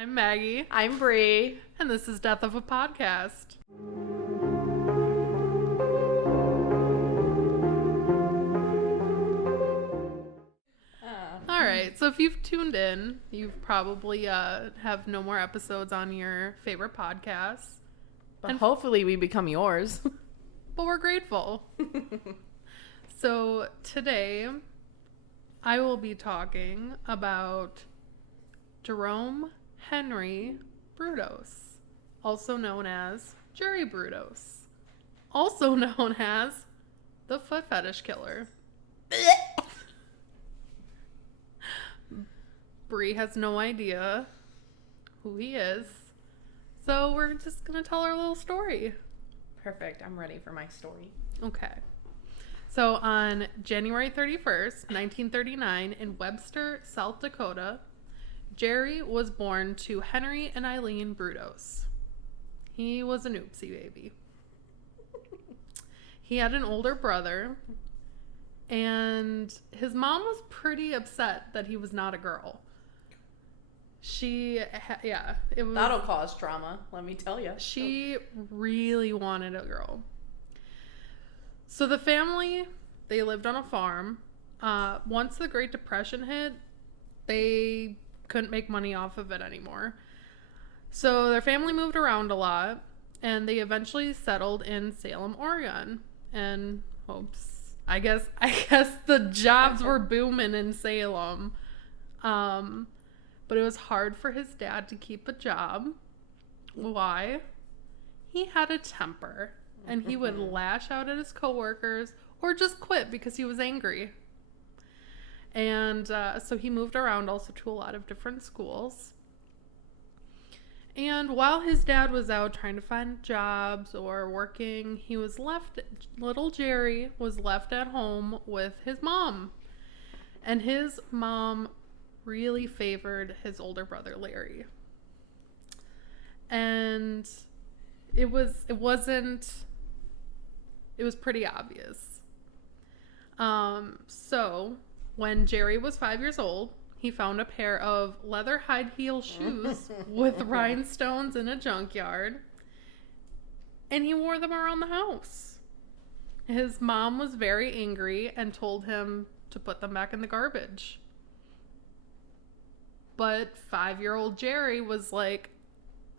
I'm Maggie. I'm Bry. And this is Death of a Podcast. Alright, so if you've tuned in, you've probably have no more episodes on your favorite podcasts. But hopefully we become yours. But we're grateful. So today, I will be talking about Jerome Henry Brudos, also known as Jerry Brudos, also known as the Foot Fetish Killer. Brie has no idea who he is, so we're just gonna tell our little story. Perfect. I'm ready for my story. Okay. So on January 31st, 1939, in Webster, South Dakota, Jerry was born to Henry and Eileen Brudos. He was an oopsie baby. He had an older brother, and his mom was pretty upset that he was not a girl. It was. That'll cause trauma, let me tell you. She really wanted a girl. So the family, they lived on a farm. Once the Great Depression hit, they couldn't make money off of it anymore. So their family moved around a lot, and they eventually settled in Salem, Oregon. And I guess the jobs were booming in Salem. But it was hard for his dad to keep a job. Why? He had a temper, and he would lash out at his coworkers or just quit because he was angry. And so he moved around also to a lot of different schools. And while his dad was out trying to find jobs or working, little Jerry was left at home with his mom. And his mom really favored his older brother, Larry. And it was pretty obvious. So when Jerry was 5 years old, he found a pair of leather high heel shoes with rhinestones in a junkyard, and he wore them around the house. His mom was very angry and told him to put them back in the garbage. But 5-year-old Jerry was like,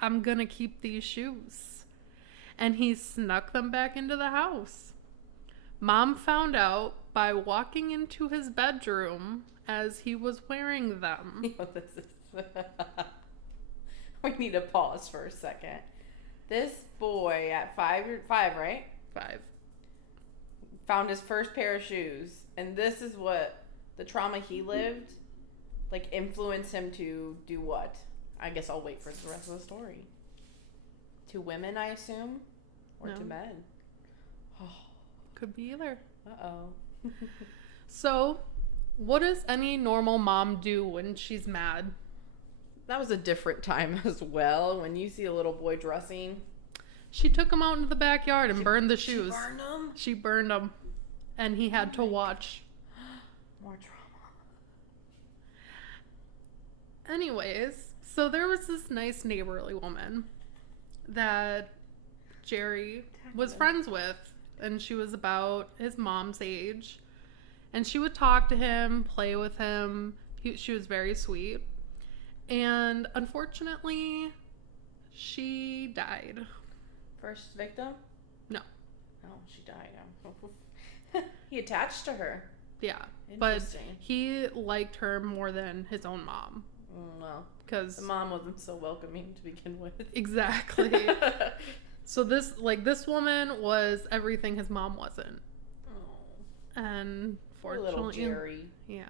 I'm gonna keep these shoes. And he snuck them back into the house. Mom found out by walking into his bedroom as he was wearing them. We need to pause for a second. This boy at five, right? 5. Found his first pair of shoes. And this is what the trauma he lived, influenced him to do what? I guess I'll wait for the rest of the story. To women, I assume? Or to men? Oh. Could be either. Uh-oh. So, what does any normal mom do when she's mad? That was a different time as well. When you see a little boy dressing. She took him out into the backyard and burned the shoes. She burned them? She burned them. And he had to watch. More trauma. Anyways, so there was this nice neighborly woman that Jerry was friends with, and she was about his mom's age, and she would talk to him, play with him. She was very sweet, and unfortunately, she died. First victim? No. Oh, she died. He attached to her. Yeah, but he liked her more than his own mom. Well, because the mom wasn't so welcoming to begin with. Exactly. So this woman was everything his mom wasn't. Oh. And fortunately, little Jerry. Yeah.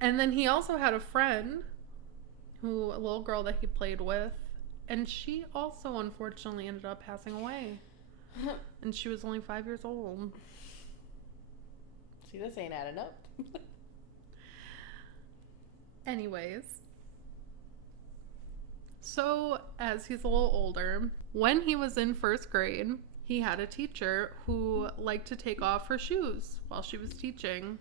And then he also had a friend, a little girl that he played with, and she also unfortunately ended up passing away. And she was only 5 years old. See, this ain't adding up. Anyways, so as he's a little older, when he was in first grade, he had a teacher who liked to take off her shoes while she was teaching,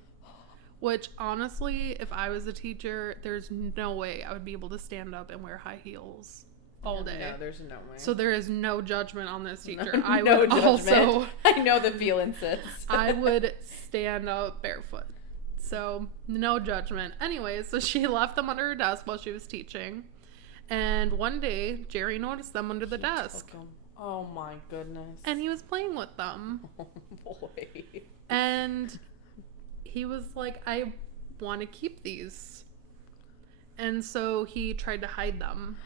Which, honestly, if I was a teacher, there's no way I would be able to stand up and wear high heels all day. No, there's no way. So there is no judgment on this teacher. No, I no would judgment. also... I know the feeling, sis. I would stand up barefoot. So, no judgment. Anyway, so she left them under her desk while she was teaching. And one day, Jerry noticed them under the desk. Oh my goodness. And he was playing with them. Oh boy. And he was like, I want to keep these. And so he tried to hide them.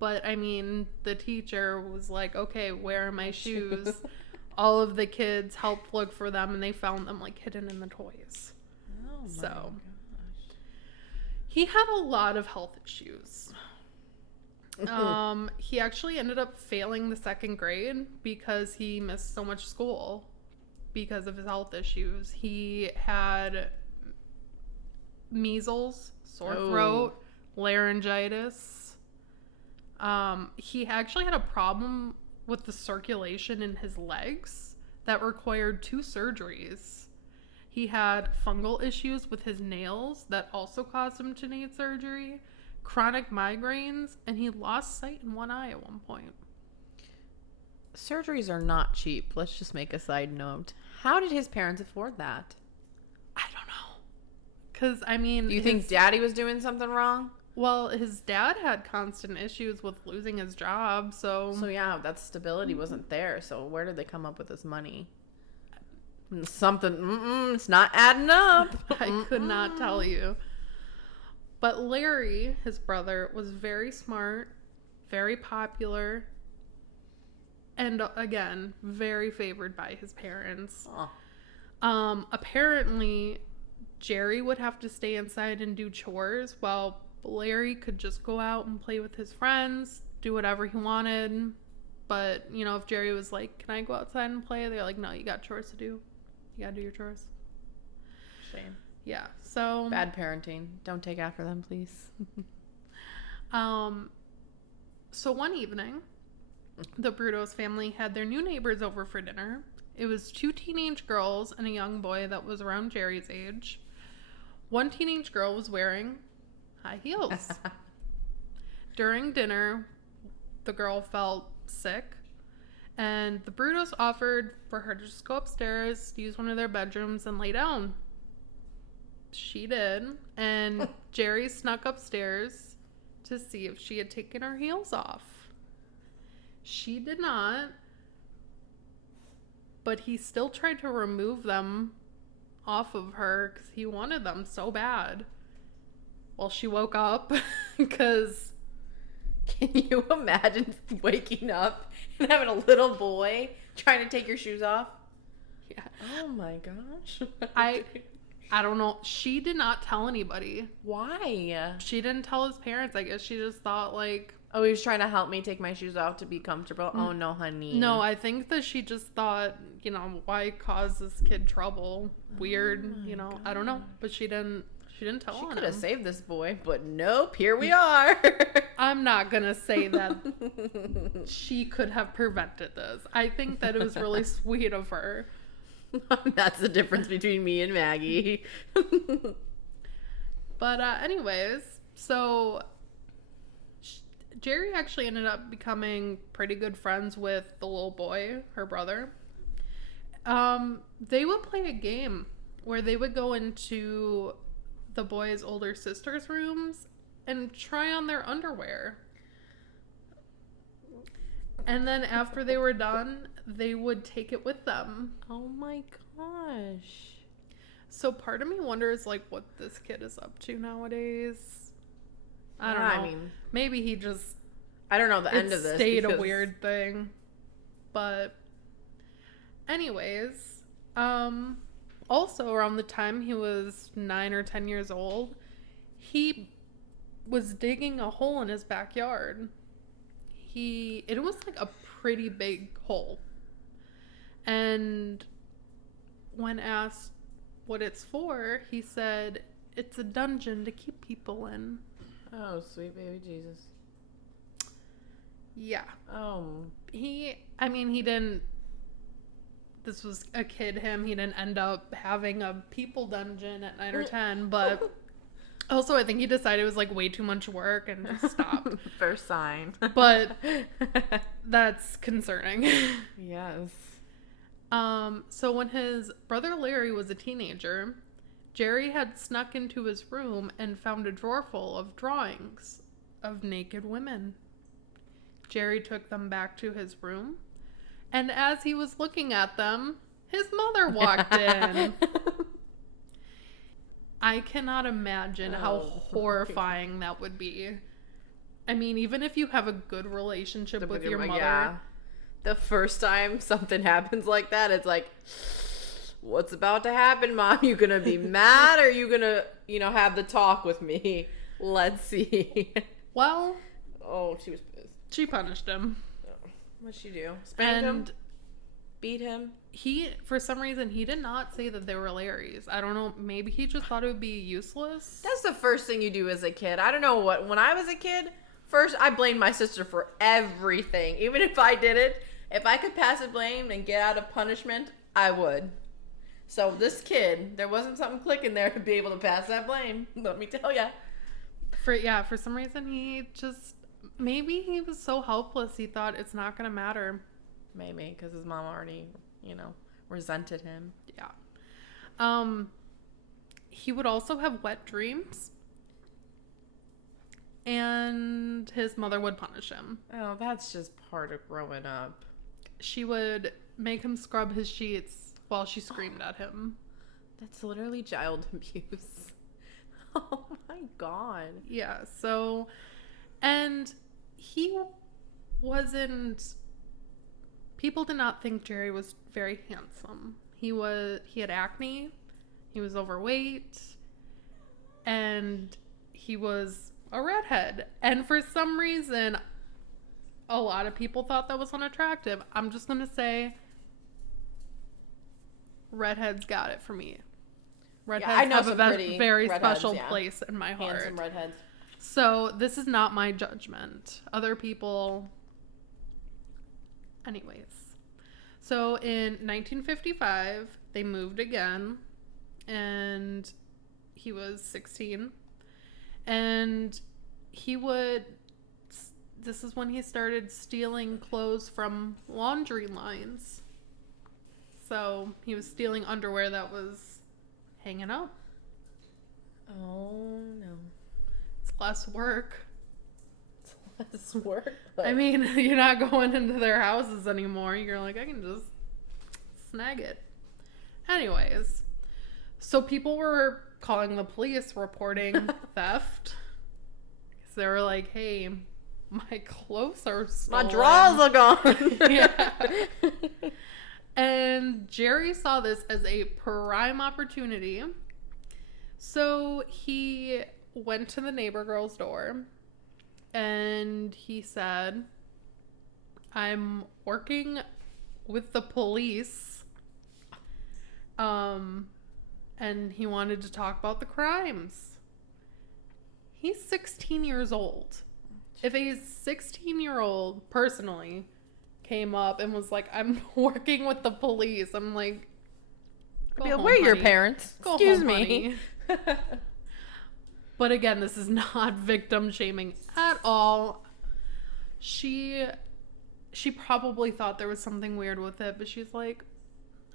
But, I mean, the teacher was like, okay, where are my shoes? All of the kids helped look for them, and they found them, like, hidden in the toys. Oh, my gosh. He had a lot of health issues. He actually ended up failing the 2nd grade because he missed so much school because of his health issues. He had measles, sore throat, laryngitis. He actually had a problem with the circulation in his legs that required 2 surgeries. He had fungal issues with his nails that also caused him to need surgery, chronic migraines, and he lost sight in one eye at one point. Surgeries are not cheap. Let's just make a side note. How did his parents afford that? I don't know. Because, I mean... Do you think Daddy was doing something wrong? Well, his dad had constant issues with losing his job, so... So, yeah, that stability wasn't there. So, where did they come up with this money? Something... it's not adding up. I could not tell you. But Larry, his brother, was very smart, very popular, and, again, very favored by his parents. Apparently, Jerry would have to stay inside and do chores while Larry could just go out and play with his friends, do whatever he wanted. But, you know, if Jerry was like, can I go outside and play? They're like, no, you got chores to do. You gotta do your chores. Shame. Yeah, so... Bad parenting. Don't take after them, please. So one evening, the Brudos family had their new neighbors over for dinner. It was 2 teenage girls and a young boy that was around Jerry's age. One teenage girl was wearing high heels. During dinner, the girl felt sick, and the Brudos offered for her to just go upstairs, use one of their bedrooms, and lay down. She did, and Jerry snuck upstairs to see if she had taken her heels off. She did not, but he still tried to remove them off of her because he wanted them so bad. Well, she woke up because... Can you imagine waking up and having a little boy trying to take your shoes off? Yeah. Oh my gosh. I don't know. She did not tell anybody. Why? She didn't tell his parents. I guess she just thought, like... Oh, he was trying to help me take my shoes off to be comfortable? Oh, no, honey. No, I think that she just thought, you know, why cause this kid trouble? Weird, you know. God. I don't know. But she didn't tell him. She could have saved this boy, but nope, here we are. I'm not going to say that she could have prevented this. I think that it was really sweet of her. That's the difference between me and Maggie. But anyways, so Jerry actually ended up becoming pretty good friends with the little boy, her brother. They would play a game where they would go into the boy's older sister's rooms and try on their underwear. And then after they were done, they would take it with them. Oh my gosh. So part of me wonders, like, what this kid is up to nowadays. I don't know. I mean, maybe he just... I don't know the end of this. Stayed a weird thing. But anyways, also around the time he was 9 or 10 years old, he was digging a hole in his backyard. It was like a pretty big hole. And when asked what it's for, he said, it's a dungeon to keep people in. Oh, sweet baby Jesus. Yeah. Oh. He didn't this was a kid him. He didn't end up having a people dungeon at 9 or 10, but also I think he decided it was like way too much work and just stopped. First sign. But that's concerning. Yes. So when his brother Larry was a teenager, Jerry had snuck into his room and found a drawer full of drawings of naked women. Jerry took them back to his room, and as he was looking at them, his mother walked in. I cannot imagine how horrifying that would be. I mean, even if you have a good relationship with your mother. Yeah. The first time something happens like that, it's like, what's about to happen, Mom? You gonna be mad, or you gonna, have the talk with me? Let's see. Well, oh, she was pissed. She punished him. Oh, what'd she do? Spank him? Beat him? For some reason, he did not say that they were Larry's. I don't know. Maybe he just thought it would be useless. That's the first thing you do as a kid. I don't know what. When I was a kid, first I blamed my sister for everything. Even if I did it, if I could pass the blame and get out of punishment, I would. So this kid, there wasn't something clicking there to be able to pass that blame. Let me tell ya. For some reason, maybe he was so helpless he thought it's not going to matter. Maybe, because his mom already, resented him. Yeah. He would also have wet dreams. And his mother would punish him. Oh, that's just part of growing up. She would make him scrub his sheets while she screamed at him. That's literally child abuse. Oh my God. Yeah, so, and he wasn't, people did not think Jerry was very handsome. He had acne, he was overweight, and he was a redhead. And for some reason, a lot of people thought that was unattractive. I'm just going to say, redheads got it for me. Redheads have a very special place in my heart. Handsome redheads. So this is not my judgment. Other people... Anyways. So in 1955, they moved again. And he was 16. And this is when he started stealing clothes from laundry lines. So he was stealing underwear that was hanging up. Oh, no. It's less work. It's less work? But... I mean, you're not going into their houses anymore. You're like, I can just snag it. Anyways. So people were calling the police reporting theft. Because they were like, hey, my clothes are stolen. My drawers are gone. Yeah. And Jerry saw this as a prime opportunity. So he went to the neighbor girl's door and he said, I'm working with the police. And he wanted to talk about the crimes. He's 16 years old. If a 16-year-old, personally, came up and was like, I'm working with the police, I'm like, where are your parents? Excuse me. But again, this is not victim shaming at all. She probably thought there was something weird with it, but she's like,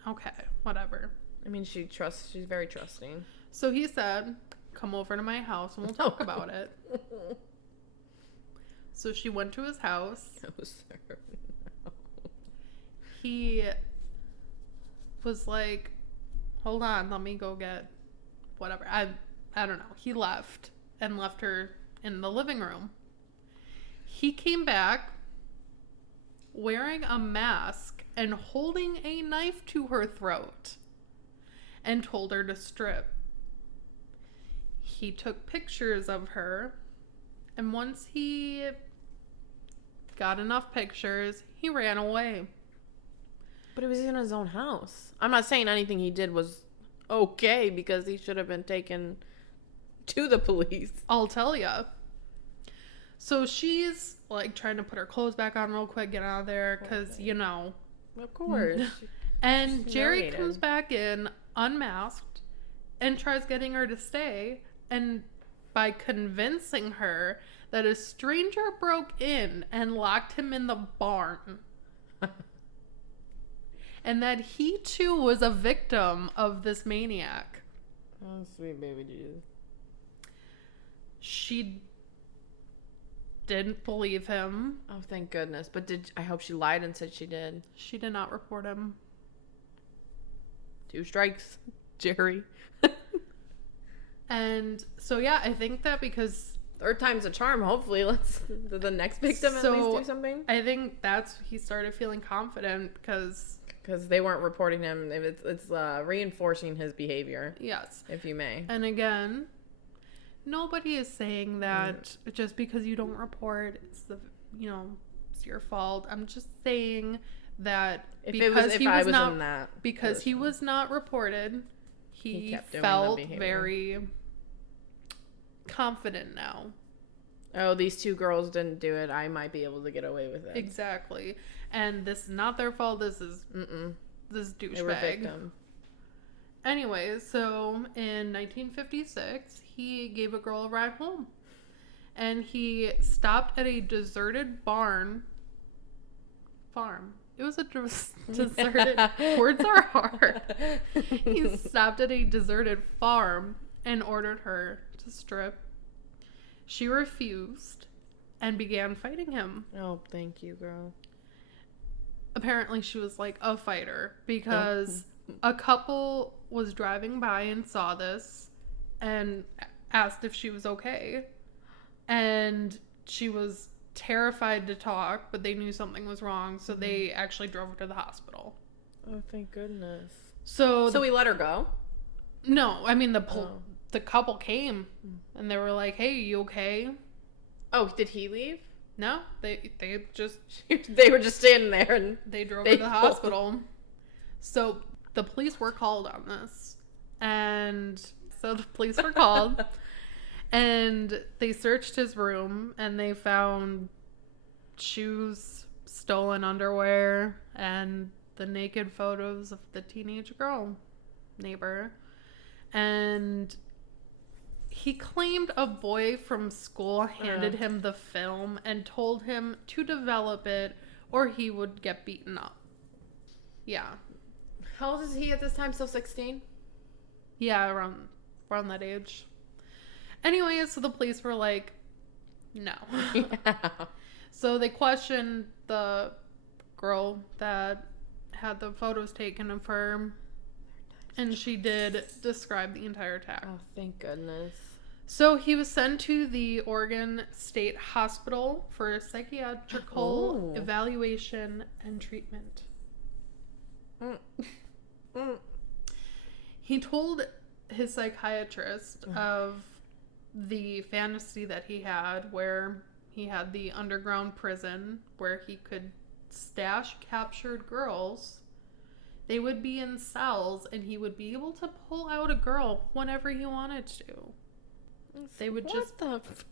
okay, whatever. I mean, she's very trusting. So he said, come over to my house and we'll talk about it. So she went to his house. No, sir. He was like, hold on, let me go get whatever. I don't know. He left and left her in the living room. He came back wearing a mask and holding a knife to her throat and told her to strip. He took pictures of her, and once he got enough pictures, he ran away. But it was in his own house. I'm not saying anything he did was okay, because he should have been taken to the police. I'll tell ya. So she's like trying to put her clothes back on real quick, get out of there, because, you know. Of course. And Jerry comes back in unmasked and tries getting her to stay, and by convincing her that a stranger broke in and locked him in the barn. And that he too was a victim of this maniac. Oh, sweet baby Jesus. She didn't believe him. Oh, thank goodness. But I hope she lied and said she did. She did not report him. 2 strikes, Jerry. And so, yeah, I think that because... 3rd time's a charm. Hopefully, let's the next victim at least do something. I think that's... He started feeling confident because they weren't reporting him. It's reinforcing his behavior. Yes. If you may. And again, nobody is saying that just because you don't report, it's it's your fault. I'm just saying that he was not reported, he felt very confident now. Oh, these 2 girls didn't do it. I might be able to get away with it. Exactly. And this is not their fault. This is this douchebag. They were victim. Anyway, so in 1956, he gave a girl a ride home. And he stopped at a deserted farm. It was a deserted... Words are hard. He stopped at a deserted farm and ordered her to strip. She refused and began fighting him. Oh, thank you, girl. Apparently she was like a fighter because a couple was driving by and saw this and asked if she was okay. And she was terrified to talk, but they knew something was wrong, so they actually drove her to the hospital. Oh, thank goodness. So we let her go? No, I mean the couple came and they were like, "Hey, you okay?" Oh, did he leave? No, they just they were just standing there and they drove her to the hospital. So the police were called on this, and so the police were called. And they searched his room and they found shoes, stolen underwear, and the naked photos of the teenage girl neighbor. And he claimed a boy from school handed him the film and told him to develop it or he would get beaten up. Yeah. How old is he at this time? Still 16? Yeah, around that age. Anyway, so the police were like, no. Yeah. So they questioned the girl that had the photos taken of her, and she did describe the entire attack. Oh, thank goodness. So he was sent to the Oregon State Hospital for a psychiatrical evaluation and treatment. He told his psychiatrist of the fantasy that he had where he had the underground prison where he could stash captured girls. They would be in cells and he would be able to pull out a girl whenever he wanted to. They would just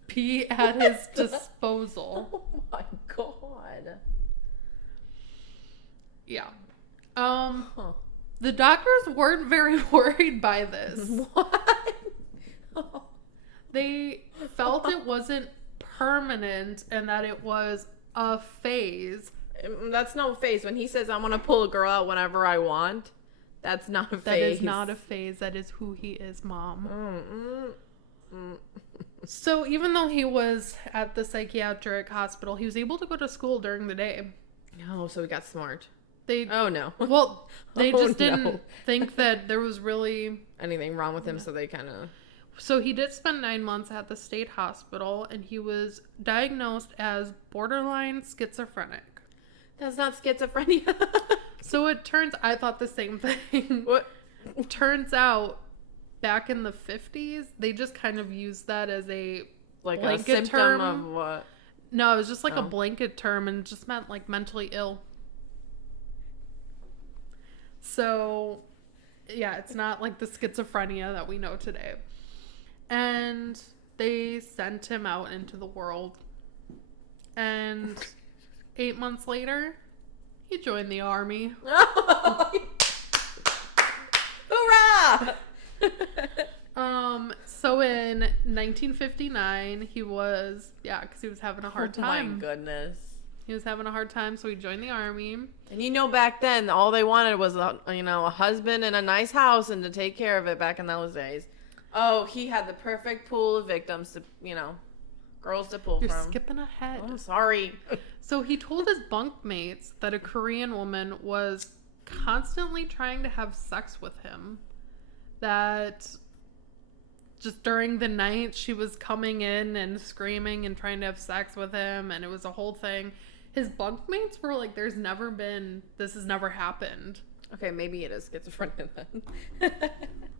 be at his disposal. Oh my god. Yeah. The doctors weren't very worried by this. What? They felt it wasn't permanent and that it was a phase. That's no phase. When he says, "I'm going to pull a girl out whenever I want," that's not a phase. That is not a phase. That is who he is, Mom. So even though he was at the psychiatric hospital, he was able to go to school during the day. No, so he got smart. Oh, no. Well, they just didn't think that there was really anything wrong with him, so they kind of... So he did spend 9 months at the state hospital, and he was diagnosed as borderline schizophrenic. That's not schizophrenia. So it turns... I thought the same thing. What? Turns out, back in the 50s, they just kind of used that as a like blanket a symptom term. Of what? No, it was just like a blanket term, and it just meant like mentally ill. So, yeah, it's not like the schizophrenia that we know today. And they sent him out into the world. And 8 months later, he joined the army. So in 1959, he was, because he was having a hard time. Oh my goodness. He was having a hard time, so he joined the army. And back then, all they wanted was, a husband and a nice house and to take care of it back in those days. Oh, he had the perfect pool of victims to, girls to pull You're from. skipping ahead. I'm sorry. So he told his bunkmates that a Korean woman was constantly trying to have sex with him. That just during the night, she was coming in and screaming and trying to have sex with him, and it was a whole thing. His bunkmates were like, this has never happened. Okay, maybe it is schizophrenia then.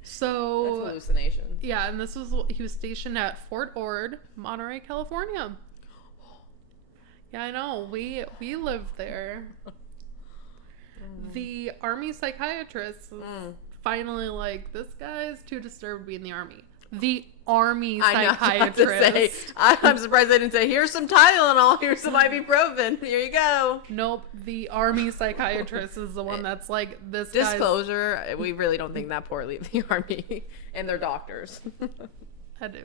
So that's hallucinations. Yeah, and he was stationed at Fort Ord, Monterey, California. Yeah, I know. We lived there. The army psychiatrist was finally like, this guy's too disturbed to be in the army. The army psychiatrist. I'm surprised they didn't say, here's some Tylenol, here's some ibuprofen, here you go. Nope, the army psychiatrist is the one that's like, this guy's... Disclosure, we really don't think that poorly of the army and their doctors. I do.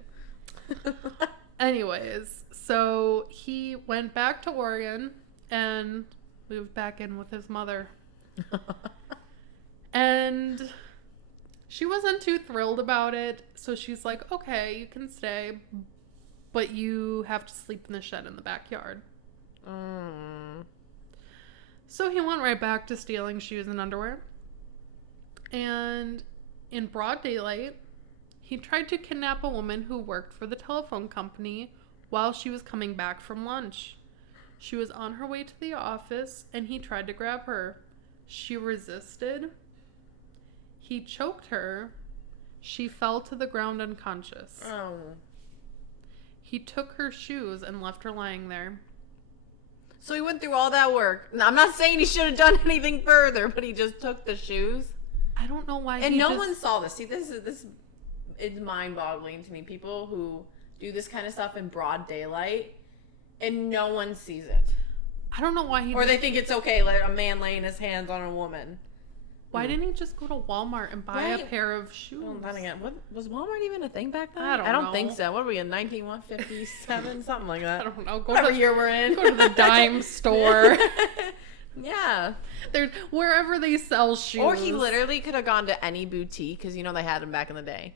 Anyways, so he went back to Oregon and moved back in with his mother. And she wasn't too thrilled about it, so she's like, okay, you can stay, but you have to sleep in the shed in the backyard. So he went right back to stealing shoes and underwear. And in broad daylight, he tried to kidnap a woman who worked for the telephone company while she was coming back from lunch. She was on her way to the office, and he tried to grab her. She resisted. He choked her. She fell to the ground unconscious. Oh. He took her shoes and left her lying there. So he went through all that work. Now, I'm not saying he should have done anything further, but he just took the shoes. I don't know why. And one saw this. See, this is mind-boggling to me. People who do this kind of stuff in broad daylight, and no one sees it. I don't know why Or they think it's okay, let a man laying his hands on a woman. Why didn't he just go to Walmart and buy a pair of shoes? Well, then again, was Walmart even a thing back then? I don't know. think so. What are we in 1957, something like that? I don't know. Whatever year we're in. Go to the dime store. Yeah. There's wherever they sell shoes. Or he literally could have gone to any boutique because they had them back in the day.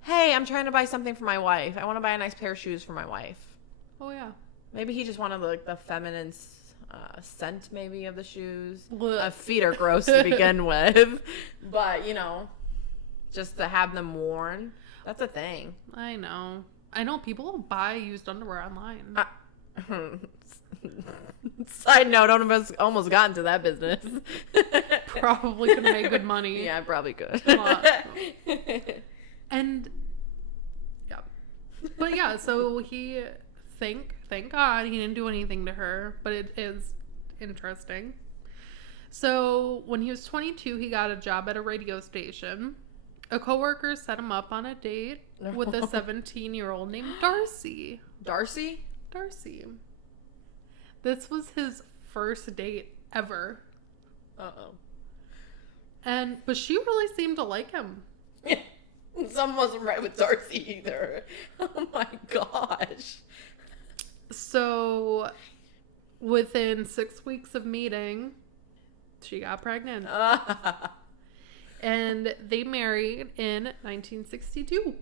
Hey, I'm trying to buy something for my wife. I want to buy a nice pair of shoes for my wife. Oh yeah. Maybe he just wanted the feminine scent maybe of the shoes. Ugh. Feet are gross to begin with, but just to have them worn, that's a thing. I know people buy used underwear online. Side note, almost got into that business. Probably could make good money. Yeah, I probably could. And yeah, but yeah, so he thank God he didn't do anything to her, but it is interesting. So when he was 22, he got a job at a radio station. A coworker set him up on a date with a 17-year-old named Darcy. Darcy. This was his first date ever. Uh-oh. But she really seemed to like him. Something wasn't right with Darcy either. Oh my gosh. So within 6 weeks of meeting, she got pregnant. And they married in 1962.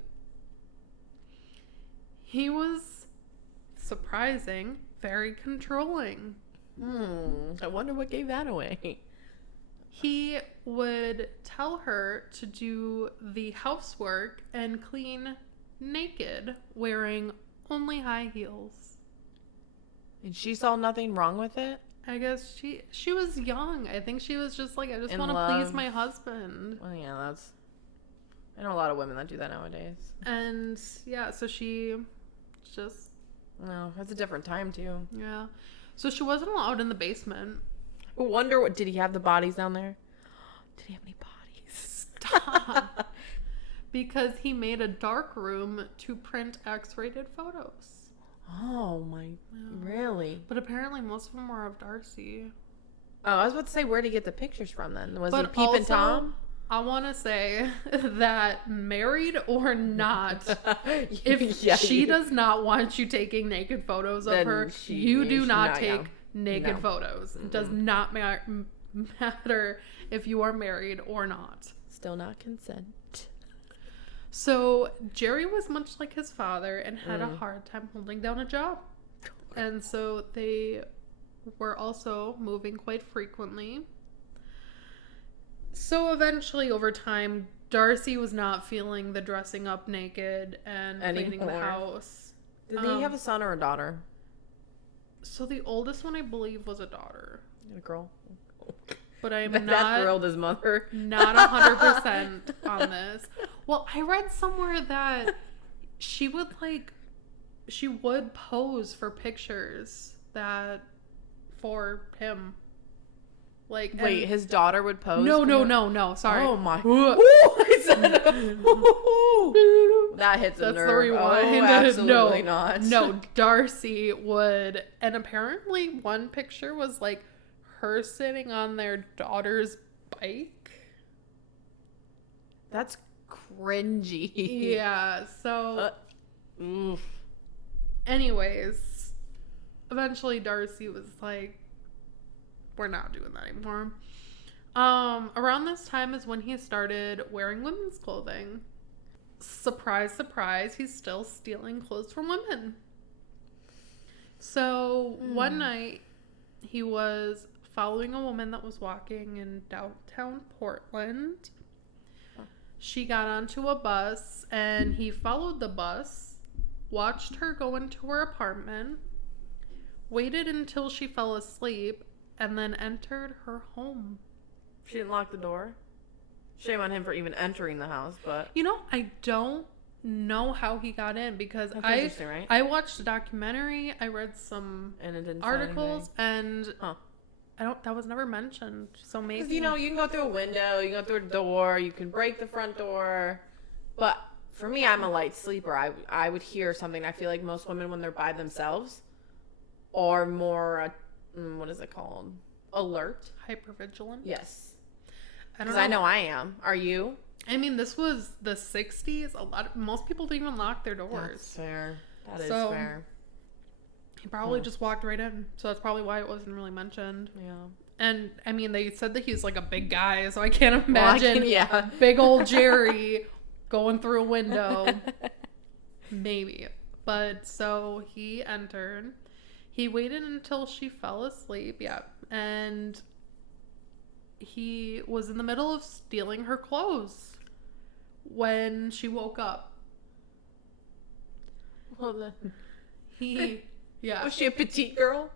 He was surprising, very controlling. I wonder what gave that away. He would tell her to do the housework and clean naked, wearing only high heels. And she saw nothing wrong with it? I guess she was young. I think she was just like, I just want to please my husband. Well, yeah, I know a lot of women that do that nowadays. And yeah, so she just... No, it's a different time too. Yeah. So she wasn't allowed in the basement. I wonder did he have the bodies down there? Did he have any bodies? Stop. Because he made a dark room to print X-rated photos. Oh my, really? But apparently most of them were of Darcy. Oh, I was about to say, where'd he get the pictures from then? Was he Peepin' Tom? I want to say that married or not, if she does not want you taking naked photos of her, you do not take naked photos. It does not matter if you are married or not. Still not consent. So Jerry was much like his father and had a hard time holding down a job. And so they were also moving quite frequently. So eventually, over time, Darcy was not feeling the dressing up naked and cleaning the house. Did he have a son or a daughter? So the oldest one, I believe, was a daughter. A girl? But I'm that not thrilled his mother. Not 100% on this. Well, I read somewhere that she would pose for pictures for him. Like, wait, his daughter would pose? No. Sorry. Oh my. That hits a nerve. That's the rewind. Oh, absolutely not. No, Darcy would, and apparently one picture was like her sitting on their daughter's bike. That's cringy. Yeah. So. Anyways, eventually Darcy was like, we're not doing that anymore. Around this time is when he started wearing women's clothing. Surprise, surprise, he's still stealing clothes from women. So one night he was following a woman that was walking in downtown Portland. She got onto a bus and he followed the bus, watched her go into her apartment, waited until she fell asleep, and then entered her home. She didn't lock the door? Shame on him for even entering the house, but... You know, I don't know how he got in because right? I watched a documentary, I read some articles, and that was never mentioned. So maybe... Because, you know, you can go through a window, you can go through a door, you can break the front door, but for me, I'm a light sleeper. I would hear something. I feel like most women, when they're by themselves, are more... what is it called? Alert? Hypervigilant? Yes. Because I know I am. Are you? I mean, this was the 60s. Most people didn't even lock their doors. That's fair. That is fair. He probably just walked right in. So that's probably why it wasn't really mentioned. Yeah. And, I mean, they said that he was like a big guy, so I can't imagine big old Jerry going through a window. Maybe. But, so he entered. He waited until she fell asleep, and he was in the middle of stealing her clothes when she woke up. Well, then. Was she a petite girl?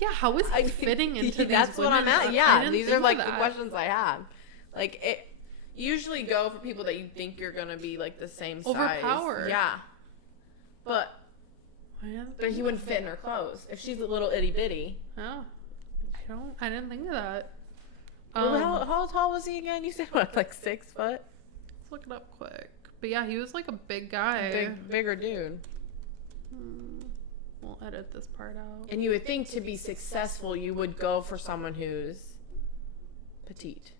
Yeah, how is he fitting into these That's women? what I'm at. Yeah, these are like the questions I have. Like, it usually go for people that you think you're going to be like the same size. Overpowered. Yeah. But he wouldn't fit in her clothes. If she's a little itty bitty. Oh. I didn't think of that. Well, how tall was he again? You said what, like 6 foot? Let's look it up quick. But yeah, he was like a big guy. Bigger dude. We'll edit this part out. And you would think to be successful, you would go for someone who's petite.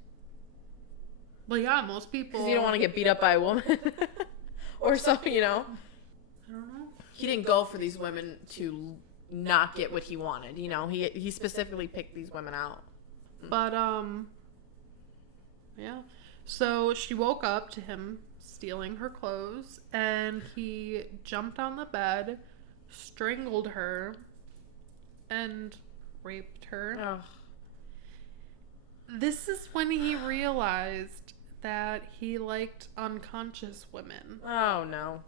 Well, yeah, most people. Because you don't want to get beat up by a woman. Or something, you know? I don't know. He didn't go for these women to not get what he wanted, you know? He specifically picked these women out. But, yeah. So she woke up to him stealing her clothes, and he jumped on the bed, strangled her, and raped her. Ugh. This is when he realized that he liked unconscious women. Oh, no.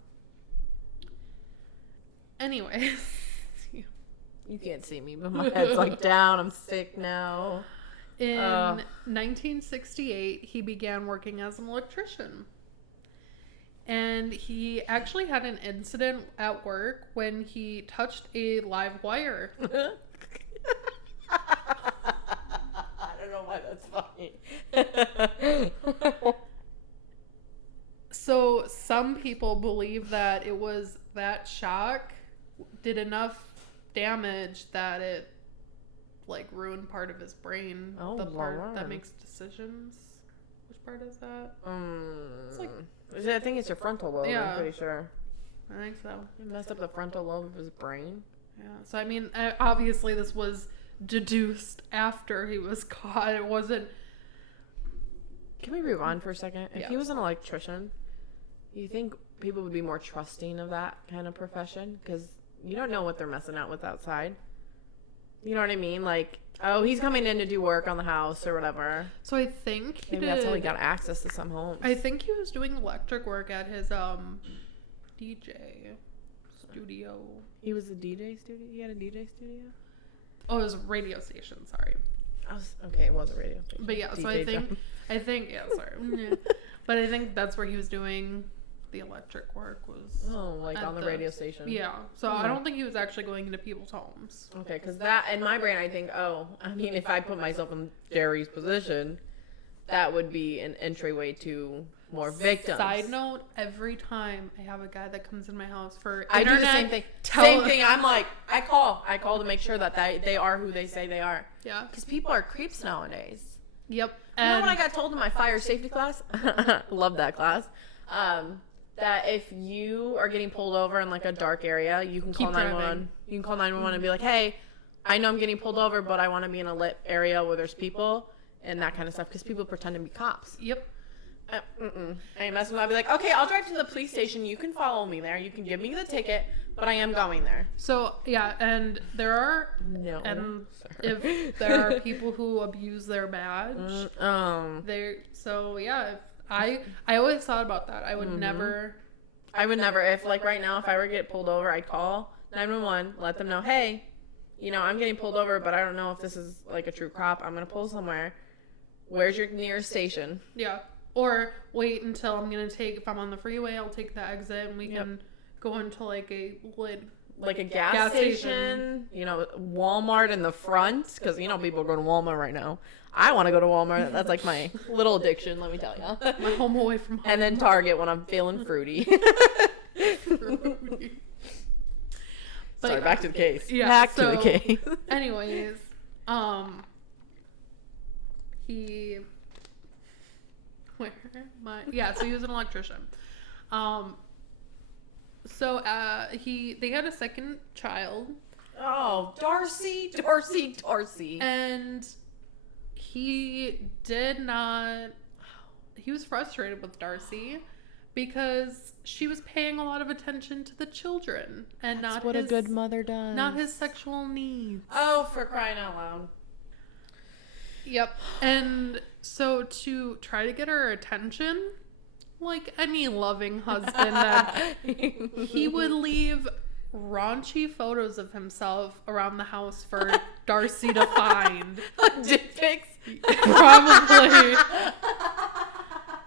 Anyways. You can't see me, but my head's like down. I'm sick now. In 1968, he began working as an electrician. And he actually had an incident at work when he touched a live wire. I don't know why that's funny. So some people believe that it was that shock did enough damage that it like ruined part of his brain. Oh, the part Lord. that makes decisions. part is that? It's like, I think it's your frontal lobe. Yeah. I'm pretty sure. I think so. He messed up the frontal lobe of his brain. Yeah. So I mean, obviously this was deduced after he was caught. It wasn't. Can we rewind for a second? If Yeah. he was an electrician, you think people would be more trusting of that kind of profession? Because you don't know what they're messing out with outside. You know what I mean? Like, oh, he's coming in to do work on the house or whatever. So I think Maybe that's how he got access to some homes. I think he was doing electric work at his DJ studio. He was a DJ studio? He had a DJ studio? Oh, it was a radio station, sorry. Okay, it was a radio station. But yeah, so DJ I think, yeah, sorry. Yeah. But I think that's where he was doing the electric work was. Oh, like on the radio station. Yeah. So I don't think he was actually going into people's homes. Okay, because that, in my brain, I think, if I put myself in Jerry's position, that would be an entryway to more victims. Side note, every time I have a guy that comes in my house for I internet, do the same thing. Same thing. I'm like, I call to make sure that they are who they say they are. Yeah. Because people are creeps nowadays. Yep. You know what I got told in my fire safety class? Love that class. That if you are getting pulled over in like a dark area, you can call 911. You can call 911 and be like, hey, I know I'm getting pulled over, but I want to be in a lit area where there's people and that kind of stuff. Because people pretend to be cops. Yep. I ain't messing with that. I'll be like, okay, I'll drive to the police station. You can follow me there. You can give me the ticket, but I am going there. So, yeah, and there are... No. And if there are people who abuse their badge, so, yeah, if I always thought about that. I would never... If, like, right now, if I were to get pulled over, I'd call 911, let them know, hey, I'm getting pulled over, but I don't know if this is, like, a true cop. I'm going to pull somewhere. Where's your nearest station? Yeah. Or wait until if I'm on the freeway, I'll take the exit and we can go into like a gas station. Walmart in the front. Because, people are going to Walmart right now. I want to go to Walmart. That's like my little addiction, let me tell you. My home away from home. And then Target when I'm feeling fruity. Sorry, back to the case. Yeah, back to the case. Anyways, so he was an electrician. They had a second child. Oh, Darcy. And he was frustrated with Darcy because she was paying a lot of attention to the children and That's what a good mother does. Not his sexual needs. Oh, for crying out loud. Yep. And so to try to get her attention, like any loving husband, that he would leave raunchy photos of himself around the house for Darcy to find. Dick pics? Probably.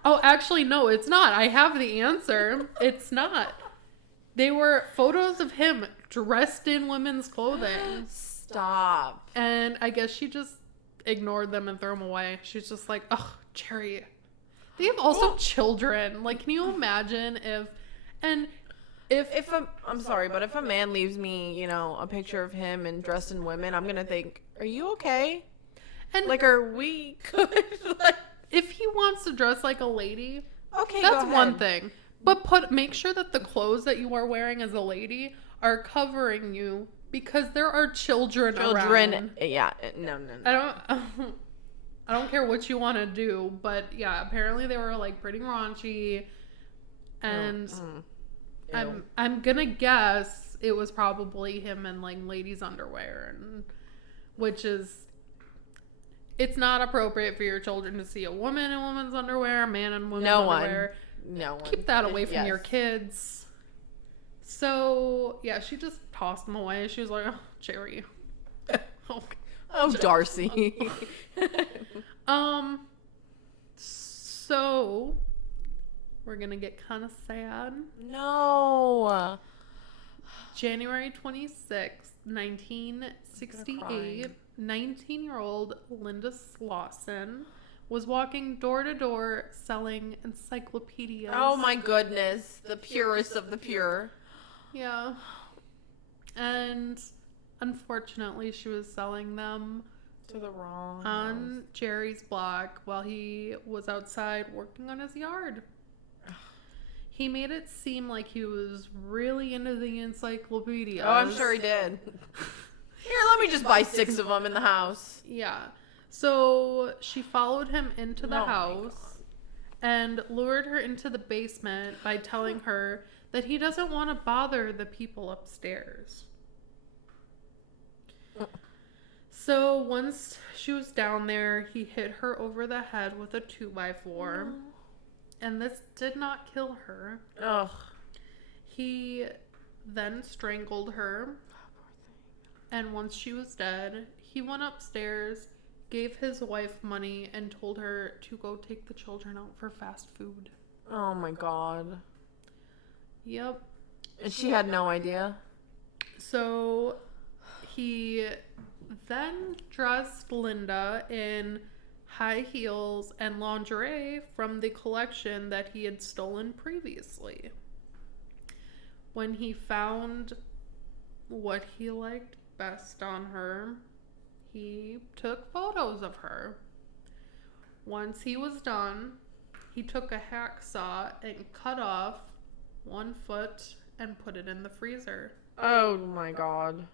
Oh, actually, no, it's not. I have the answer. It's not. They were photos of him dressed in women's clothing. Stop. And I guess she just ignored them and threw them away. She's just like, ugh, Jerry. They have also children. Like, can you imagine if a man leaves me, a picture of him and dressed in women, I'm gonna think, are you okay? And like, are we good? Like, if he wants to dress like a lady, okay, that's one thing. But make sure that the clothes that you are wearing as a lady are covering you, because there are children around. Yeah, no. I don't care what you want to do, but yeah, apparently they were like pretty raunchy, and I'm gonna guess it was probably him in like ladies' underwear, and it's not appropriate for your children to see a woman in women's underwear, a man in women's underwear. No one. Keep that away from your kids. So yeah, she just tossed them away. She was like, "Oh, Jerry." Oh, Darcy. So we're gonna get kind of sad. No. January 26th, 1968, 19-year-old Linda Slauson was walking door to door selling encyclopedias. Oh my goodness, the purest of the pure. Yeah. And unfortunately, she was selling them To the wrong on house. Jerry's block while he was outside working on his yard. He made it seem like he was really into the encyclopedia. Oh, I'm sure he did. Here, let me just buy 6 of them in the house. Yeah. So she followed him into the Oh my house and lured her into the basement by telling her that he doesn't want to bother the people upstairs. So once she was down there, he hit her over the head with a 2x4. And this did not kill her. Ugh. He then strangled her. And once she was dead, he went upstairs, gave his wife money, and told her to go take the children out for fast food. Oh my god. Yep. And she had no idea? So he then dressed Linda in high heels and lingerie from the collection that he had stolen previously. When he found what he liked best on her, he took photos of her. Once he was done, he took a hacksaw and cut off one foot and put it in the freezer. Oh my god.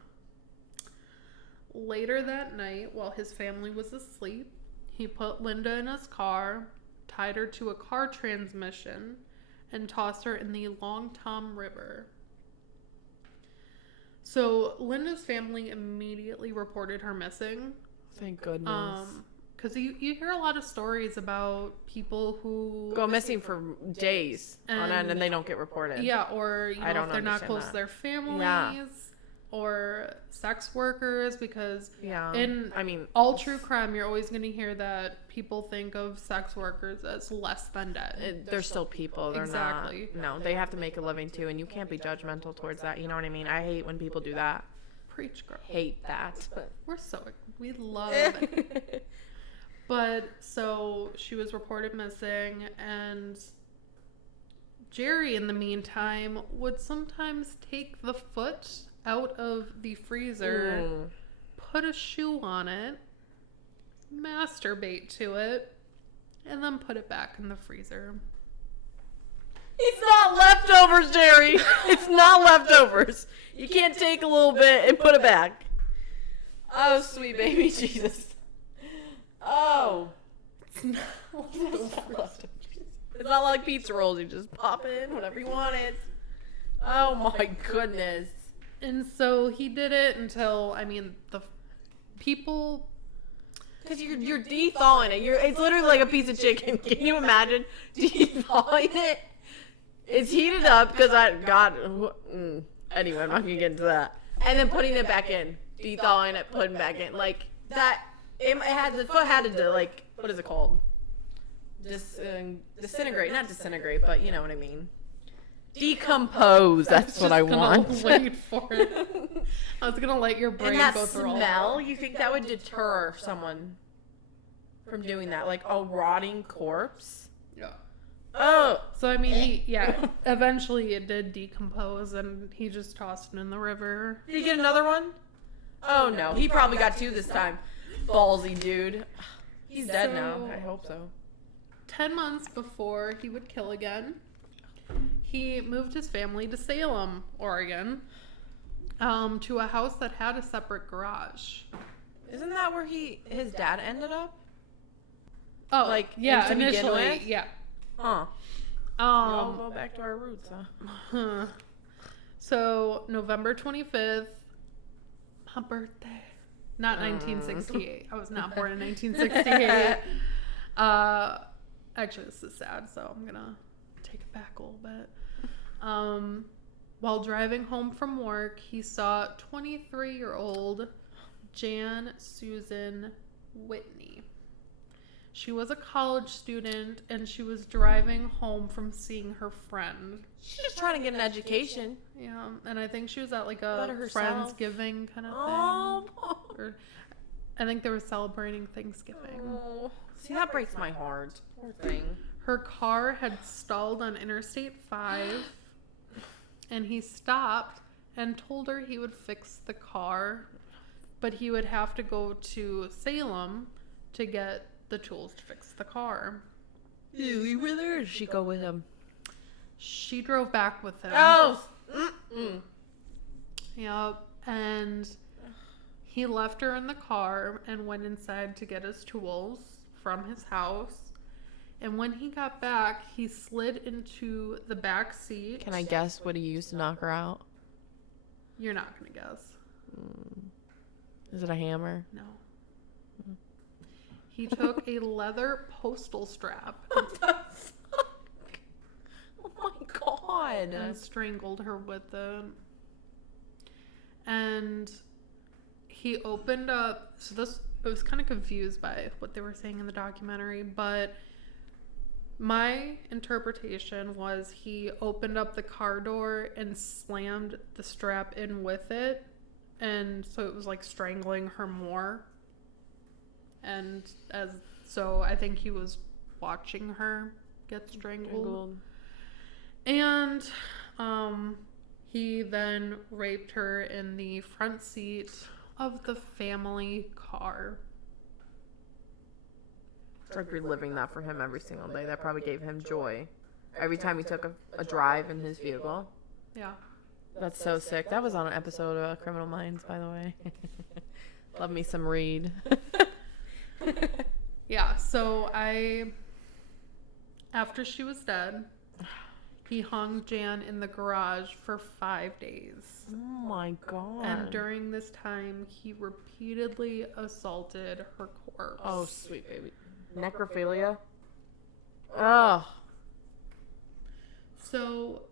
Later that night, while his family was asleep, he put Linda in his car, tied her to a car transmission, and tossed her in the Long Tom River. So Linda's family immediately reported her missing. Thank goodness. Because you hear a lot of stories about people who Go missing for days on end and they don't get reported. Yeah, or I if don't they're not understand close that. to their families, Yeah. or sex workers, because Yeah. in I mean, all true crime, you're always going to hear that people think of sex workers as less than dead. they're still people. They're Exactly. not. No, they have to make a living too, and you can't be judgmental towards that. You know what I mean? I hate when people do that. Preach, girl. Hate that. We love it. But so she was reported missing, and Jerry, in the meantime, would sometimes take the foot out of the freezer, put a shoe on it, masturbate to it, and then put it back in the freezer. It's not leftovers, Jerry. It's not leftovers. You can't take a little bit and put it back. Oh, sweet baby Jesus. Oh. It's not like pizza rolls. You just pop it in whenever you want it. Oh my goodness. And so he did it until, the people... Because you're de-thawing it. It's literally like a piece of chicken. Can you imagine de-thawing it? It's heated up because anyway, I'm not going to get into that. And then putting it back in. De-thawing it, putting it back in. Like, that... the foot had to, like, what is it called? Disintegrate. Not disintegrate, but you know what I mean. Decompose. That's what I want. Wait for it. I was gonna let your brain And that go through all smell, you think that would deter someone from doing that? Like a rotting corpse? Yeah. Oh. So eventually it did decompose, and he just tossed it in the river. Did he get another one? Oh no, he probably got 2 this time. Ballsy dude. He's dead now. I hope so. 10 months before he would kill again, he moved his family to Salem, Oregon, to a house that had a separate garage. Isn't that where his dad ended up? Oh, like, yeah, to begin initially, with? yeah. Huh. We all go back to our roots, huh? So, November 25th, my birthday. Not 1968. I was not born in 1968. Actually, this is sad, so I'm gonna take it back a little bit. While driving home from work, he saw 23-year-old Jan Susan Whitney. She was a college student, and she was driving home from seeing her friend. She's just trying to get an education. Yeah, and I think she was at like a Better herself. Friendsgiving kind of thing. Oh. Or, I think they were celebrating Thanksgiving. Oh. See, that breaks my heart. Poor thing. Her car had stalled on Interstate 5, and he stopped and told her he would fix the car. but he would have to go to Salem to get the tools to fix the car. Did you leave with her or did she go with him? She drove back with him. Oh! Yep. And he left her in the car and went inside to get his tools from his house. And when he got back, he slid into the back seat. Can I guess what he used to knock her out? You're not going to guess. Is it a hammer? No. He took a leather postal strap What the fuck? Oh my god. and strangled her with it. And he opened up, so this, I was kind of confused by what they were saying in the documentary, but my interpretation was he opened up the car door and slammed the strap in with it, and so it was like strangling her more. And so I think he was watching her get strangled. And he then raped her in the front seat of the family car. It's like reliving that for him every single day. That probably gave him joy. Every time he took a drive in his vehicle. Yeah. That's so sick. That was on an episode of Criminal Minds, by the way. Love me some Reed. Yeah, so after she was dead, he hung Jan in the garage for 5 days. Oh my god. And during this time, he repeatedly assaulted her corpse. Oh, sweet baby. Necrophilia? Oh. So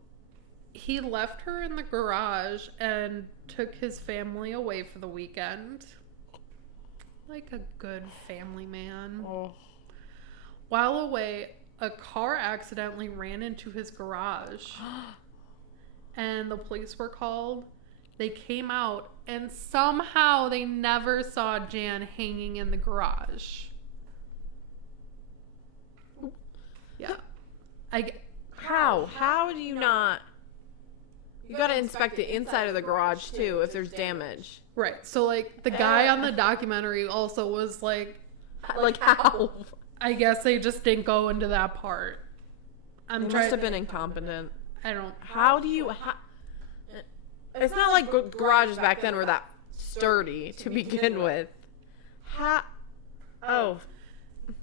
he left her in the garage and took his family away for the weekend. Like a good family man. Oh. While away, a car accidentally ran into his garage. And the police were called. They came out and somehow they never saw Jan hanging in the garage. Yeah. How? How do you not? You gotta inspect the inside of the garage too if there's damage. Right. So like the guy on the documentary also was like how? I guess they just didn't go into that part. They must have been incompetent. I don't. How do you? It's not like garages back then were that sturdy to begin with. How? Oh.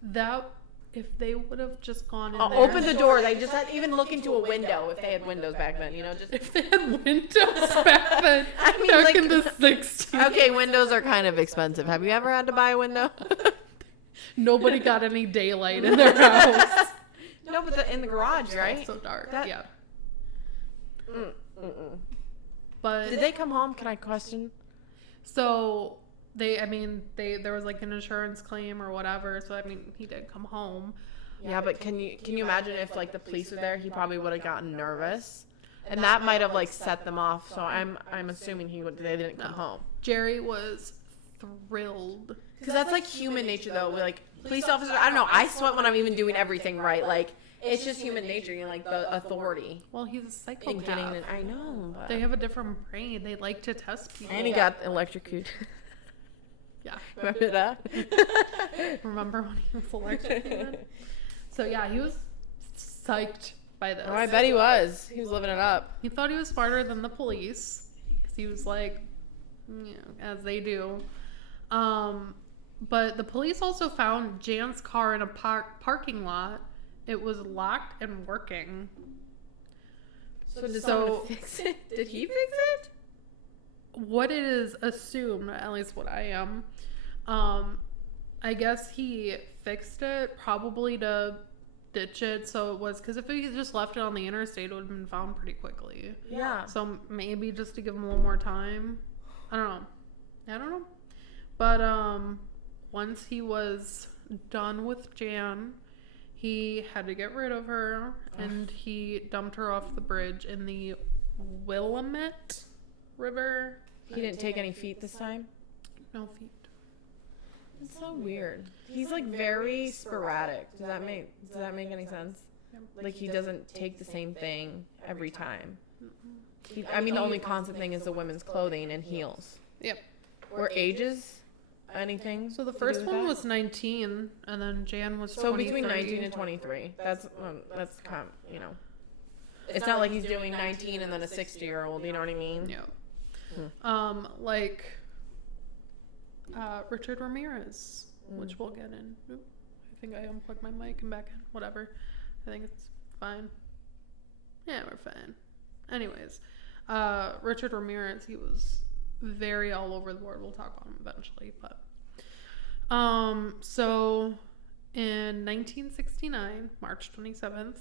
That if they would have just gone in there. Open the door. They just had even look into a window if they had windows back then. You know, just if they had windows back then. I mean, back like, in the 60s. Okay, windows are kind of expensive. Have you ever had to buy a window? Nobody got any daylight in their house. No, but in the garage, right? It's so dark. That- Yeah. But Did they come home? Can I question? so there was like an insurance claim or whatever. So I mean, he did come home. Yeah, but can you imagine if like the police were there? He probably would have gotten nervous, and that might have like set them off. So I'm assuming they didn't come home. Jerry was thrilled. Because that's like human nature, though. Like police officers, I don't know. I sweat when I'm even doing everything right. Like it's just human nature. You know, like the authority. Well, he's a And psychopath. getting it. I know. But... They have a different brain. They like to test people. And he got electrocuted. Yeah. Remember that? Remember when he was electrocuted? So yeah, he was psyched by this. Oh, I bet he was. He was living it up. He thought he was smarter than the police. 'Cause he was like, as they do. But the police also found Jan's car in a parking lot. It was locked and working. So did someone fix it? Did he fix it? What it is assumed, at least what I am, I guess he fixed it probably to ditch it. So it was, because if he just left it on the interstate, it would have been found pretty quickly. Yeah. So maybe just to give him a little more time. I don't know. But once he was done with Jan, he had to get rid of her, and he dumped her off the bridge in the Willamette River. He didn't take any feet this time? No feet. It's so weird. He's like very sporadic. Does that make any sense? Like he doesn't take the same thing every time. The only constant thing is the women's clothing and heels. Yep. Were ages anything? So the to do first with one that? was 19, and then Jan was So 23. between 19 and 23. That's kind of, you know. It's not like he's doing 19 and then a 60-year-old, you know what I mean? Yeah. Like Richard Ramirez, which we'll get in. Oop, I think I unplugged my mic and back in. Whatever. I think it's fine. Yeah, we're fine. Anyways, Richard Ramirez, he was very all over the board. We'll talk about him eventually, but so in 1969, March 27th,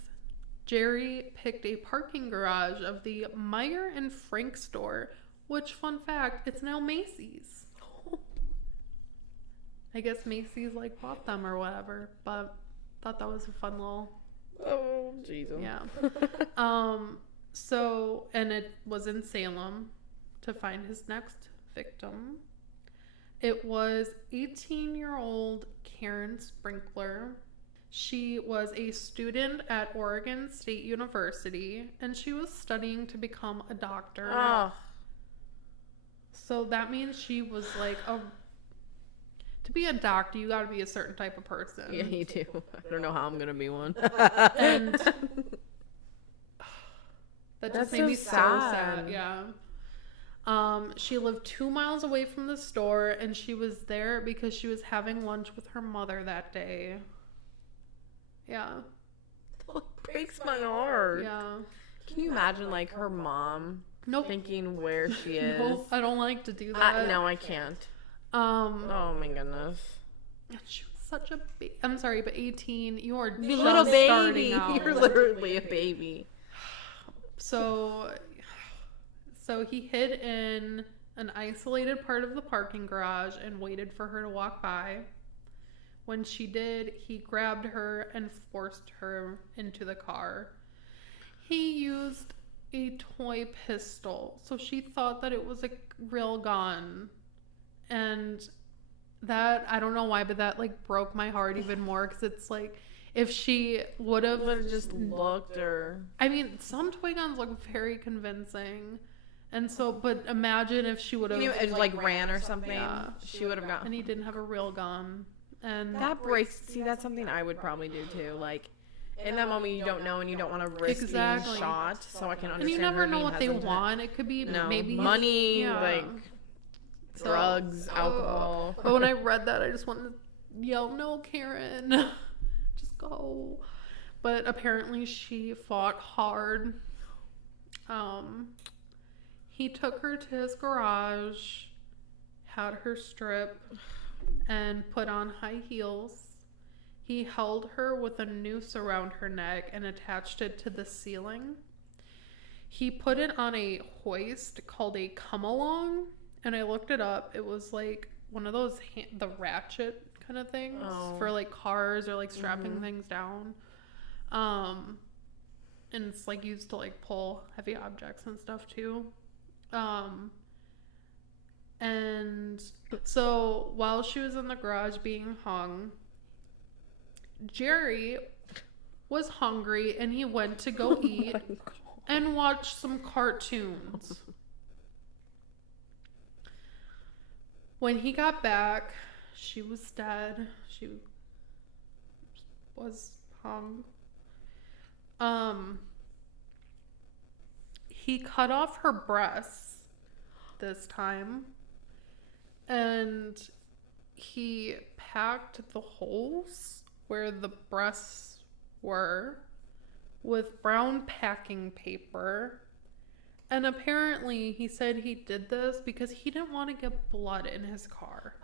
Jerry picked a parking garage of the Meyer and Frank store, which, fun fact, it's now Macy's. I guess Macy's like bought them or whatever, but thought that was a fun little. Oh, Jesus. Yeah. So, and it was in Salem to find his next victim. It was 18-year-old Karen Sprinkler. She was a student at Oregon State University, and she was studying to become a doctor. Oh. So that means she was like to be a doctor, you gotta be a certain type of person. Yeah, you do. I don't know how I'm gonna be one. And that just That's made so me so sad. sad. Yeah. She lived 2 miles away from the store, and she was there because she was having lunch with her mother that day. Yeah. That breaks my heart. Yeah. Can you imagine, like, her mom Nope. thinking where she is? Nope, I don't like to do that. No, I can't. Oh my goodness. She was such a I'm sorry, but 18, you are You just little starting baby. out. You're literally a baby. So he hid in an isolated part of the parking garage and waited for her to walk by. When she did, he grabbed her and forced her into the car. He used a toy pistol, so she thought that it was a real gun. And that, I don't know why, but that like broke my heart even more, because it's like, if she would have just looked, or I mean, some toy guns look very convincing, and so, but imagine if she would have like ran or something. Yeah. She would have gotten. and he didn't have a real gun, and That breaks. See, that's something I would probably do too. Like, in that moment, you don't know, and you don't want to risk Exactly. being shot. So I can understand. and you never her know being what they hesitant. want. It could be maybe money, yeah. like So- drugs, alcohol. But when I read that, I just wanted to yell, "No, Karen, just go!" But apparently, she fought hard. He took her to his garage, had her strip, and put on high heels. He held her with a noose around her neck and attached it to the ceiling. He put it on a hoist called a come-along, and I looked it up. It was like one of those, the ratchet kind of things for like cars or like strapping things down. And it's like used to like pull heavy objects and stuff too. And so while she was in the garage being hung, Jerry was hungry and he went to go eat and watch some cartoons. When he got back, she was dead. She was hung. He cut off her breasts this time, and he packed the holes where the breasts were with brown packing paper. And apparently he said he did this because he didn't want to get blood in his car.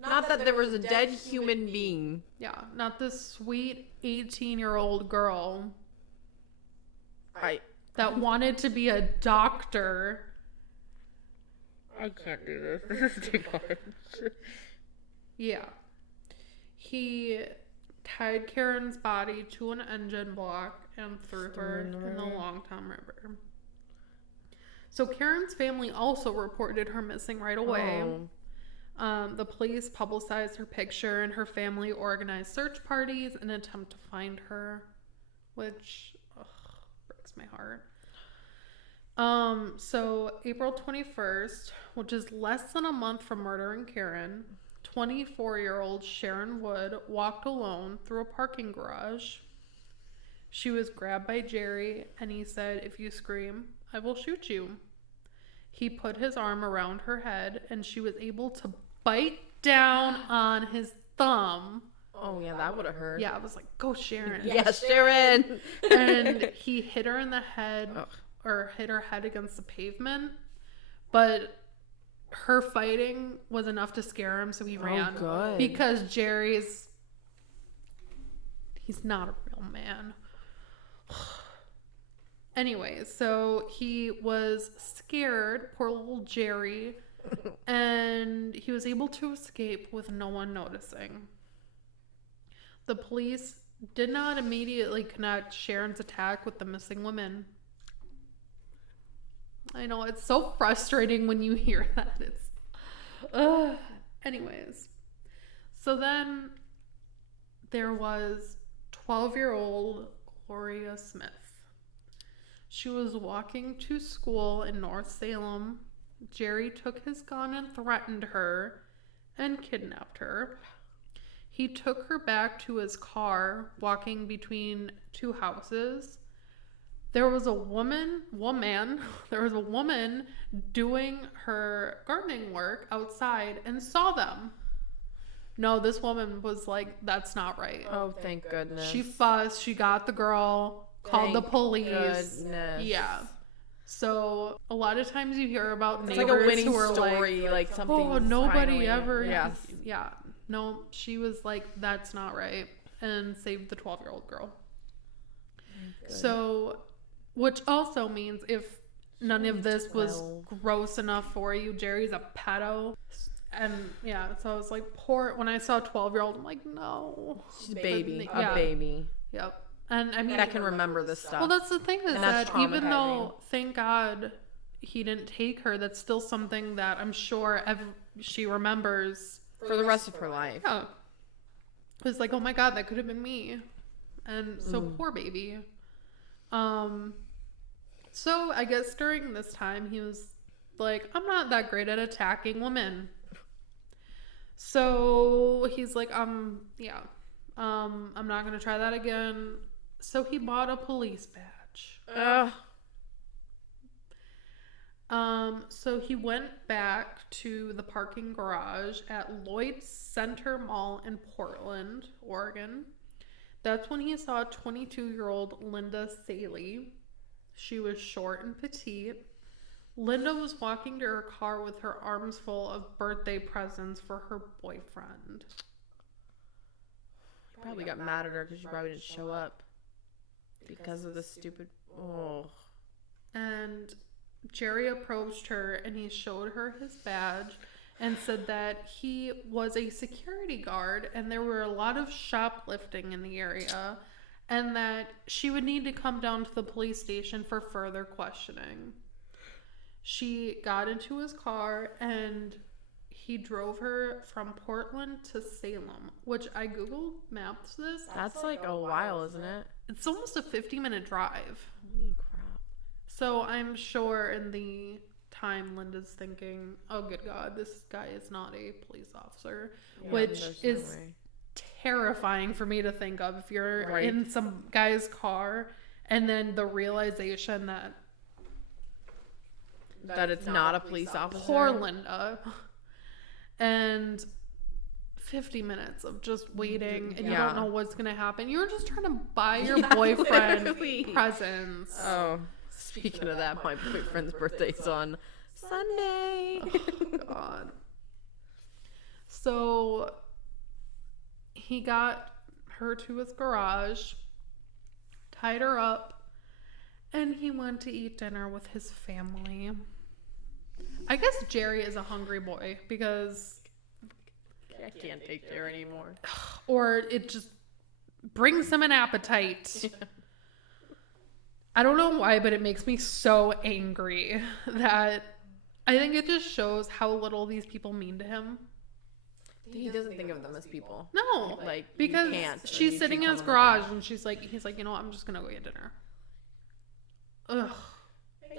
Not that there was a dead human being. Yeah, not this sweet 18-year-old girl that wanted to be a doctor. I can't do this. This is too hard. Yeah. He tied Karen's body to an engine block and threw her in the Longtom River. So Karen's family also reported her missing right away. The police publicized her picture, and her family organized search parties in an attempt to find her, which breaks my heart. So April 21st, which is less than a month from murdering Karen, 24-year-old Sharon Wood walked alone through a parking garage. She was grabbed by Jerry, and he said, "If you scream, I will shoot you." He put his arm around her head, and she was able to bite down on his thumb. Oh, yeah, that would have hurt. Yeah, I was like, "Go, Sharon." Yes, Sharon. And he hit her in the head, or hit her head against the pavement, but her fighting was enough to scare him, so he ran. Good. Because he's not a real man. Anyways, so he was scared, poor little Jerry, and he was able to escape with no one noticing. The police did not immediately connect Sharon's attack with the missing woman. I know, it's so frustrating when you hear that. It's anyways. So then there was 12-year-old Gloria Smith. She was walking to school in North Salem. Jerry took his gun and threatened her and kidnapped her. He took her back to his car, walking between two houses. There was a woman doing her gardening work outside and saw them. No, this woman was like, "That's not right." Oh, thank goodness. She fussed. She got the girl, called the police. Goodness. Yeah. So a lot of times you hear about It's neighbors like a winning who are story, like something. "Oh, nobody finally, ever." Yeah. Yeah. No, she was like, "That's not right," and saved the 12-year-old girl. Good. So, which also means if none of this was gross enough for you, Jerry's a pedo. And yeah, so I was like, when I saw a 12-year-old, I'm like, no. She's a baby. Yeah. A baby. Yep. And I mean, that can remember this stuff. Well, that's the thing is And that that's even though, traumatizing. thank God, he didn't take her, that's still something that I'm sure she remembers for the rest of her life. Yeah. It was like, oh my God, that could have been me. And so poor baby. So I guess during this time he was like, I'm not that great at attacking women. So he's like, I'm not gonna try that again. So he bought a police badge. So he went back to the parking garage at Lloyd's Center Mall in Portland, Oregon. That's when he saw 22-year-old Linda Sayley. She was short and petite. Linda was walking to her car with her arms full of birthday presents for her boyfriend. He probably got mad at her because she probably didn't show up because of the stupid. Oh. And Jerry approached her and he showed her his badge and said that he was a security guard and there were a lot of shoplifting in the area and that she would need to come down to the police station for further questioning. She got into his car and he drove her from Portland to Salem, which I Google Maps this. That's like a while, isn't it? It's almost a 50-minute drive. Holy crap. So I'm sure in the time Linda's thinking, oh good God, this guy is not a police officer, Yeah, which there's no is way. terrifying for me to think of if you're Right. in some guy's car and then the realization that That it's not a police officer. poor Linda and 50 minutes of just waiting and you Yeah. don't know what's gonna happen. You're just trying to buy your boyfriend literally. presents. Oh, speaking of that, my boyfriend's birthday's on Sunday. Oh, God. So he got her to his garage, tied her up, and he went to eat dinner with his family. I guess Jerry is a hungry boy because, I can't take care anymore. or it just brings him an appetite. I don't know why, but it makes me so angry that I think it just shows how little these people mean to him. He doesn't think of them as people. No, Like, because you can't. she's You sitting in treat his them like garage and he's like, you know what, I'm just gonna go get dinner. Ugh.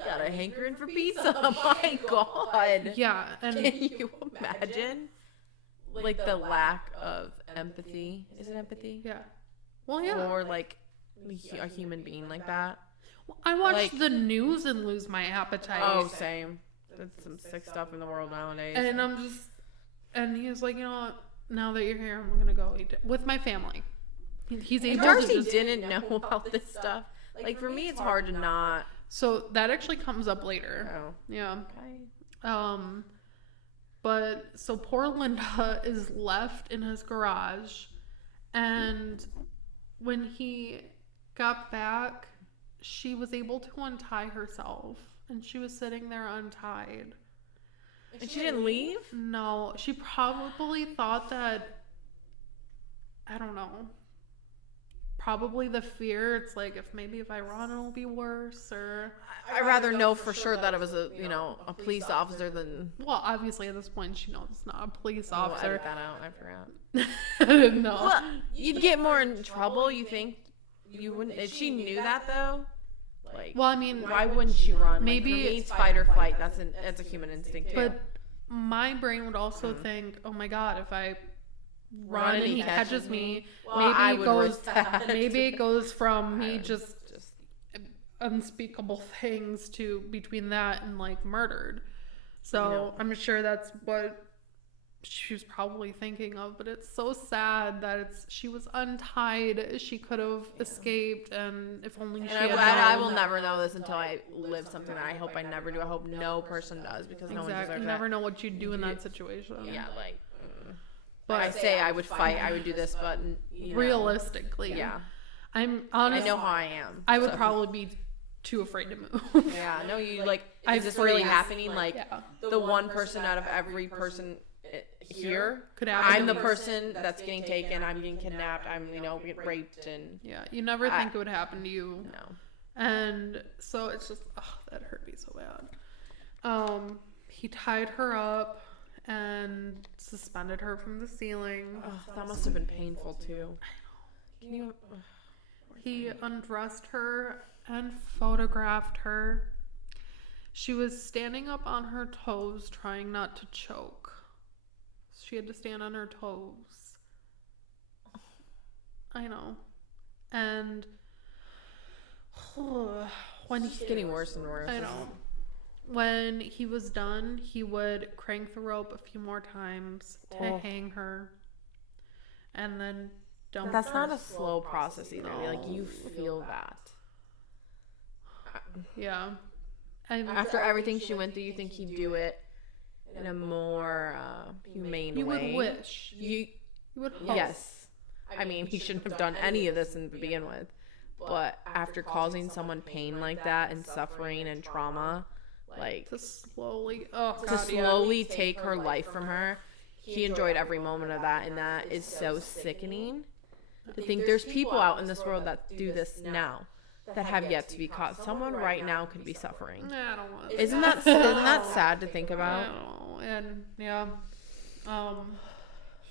got a hankering for pizza. My God. Yeah, and Can you imagine? Like the lack of empathy. Is it empathy? yeah. Well, yeah. For like a human being like that. I watch like- the news and lose my appetite. Oh, same. There's some sick stuff in the world nowadays. And I'm just, and he's like, you know what? Now that you're here, I'm gonna go eat it with my family. He's able Darcy to just, didn't know about this stuff. Like for me, it's hard to not. so that actually comes up later. Oh. Yeah. Okay. But so poor Linda is left in his garage, and when he got back, she was able to untie herself, and she was sitting there untied. And she didn't leave? No, she probably thought that, I don't know, probably the fear, it's like, if I run, it'll be worse, or... I'd rather know for sure that it was a police officer than... Well, obviously at this point she knows it's not a police I'll officer. edit that out. I forgot. I didn't know. Well, you'd get more in trouble, you think? You wouldn't... If she knew that, though? Like, Well, I mean, why wouldn't she run? maybe- Like, for me, it's fight or flight. That's a human instinct, too. but my brain would also think, oh my god, if I run and he catches me, Well, I maybe it would goes risk that. maybe it goes from me would just unspeakable things to between that and like murdered. So No. I'm sure that's what she was probably thinking of, but it's so sad that she was untied. She could have escaped, and if only she And had I known. will never know this until I live something that I hope I never do. I hope no person does, because no one Exactly. deserves You that. never know what you'd do in that situation. Yeah, like... But I say I would fight, I would do this, but... You know, realistically, yeah. I'm I honest. know how I am. I would so- probably be too afraid to move. Yeah, no, you like. I Is this really freeze. happening? Like Yeah. the one person out of every person here, Could happen. I'm the person that's getting taken. I'm getting kidnapped. I'm get raped and Yeah, you never think it would happen to you. no. And so it's just, that hurt me so bad. He tied her up and suspended her from the ceiling. Oh, that must have been painful too. Can you? He undressed her and photographed her. She was standing up on her toes, trying not to choke. She had to stand on her toes. I know. And when It's getting worse and worse. I know. When he was done, he would crank the rope a few more times to hang her, and then dump That's her. not a slow process either. Like you feel that. Yeah. And After everything she went through, you think he'd do it in a more humane you way. would wish. You You would hope. yes. I mean, he shouldn't have done any of this to begin with. But after causing someone pain like that and suffering and trauma, like To slowly, oh to god, yeah. slowly take her life from her, he enjoyed every moment of that, and that is so sickening. To think there's people out in this world that do this now that have yet to be caught. Someone right now could be suffering. I don't want. Isn't that sad to think I about? don't know. And yeah,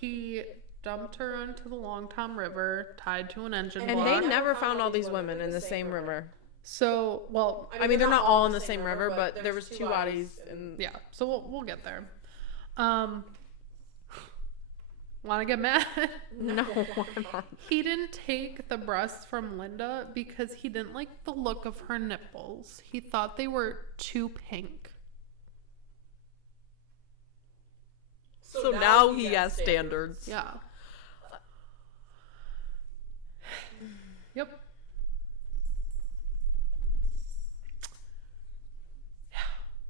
he dumped her into the Long Tom River, tied to an engine And block. they never found all these women in the same river. So, well, I mean, they're not all in the same river, but there was two bodies. And yeah. So we'll get there. Want to get mad? no, I'm not. He didn't take the breasts from Linda because he didn't like the look of her nipples. He thought they were too pink. So now he has standards. Yeah. Yep.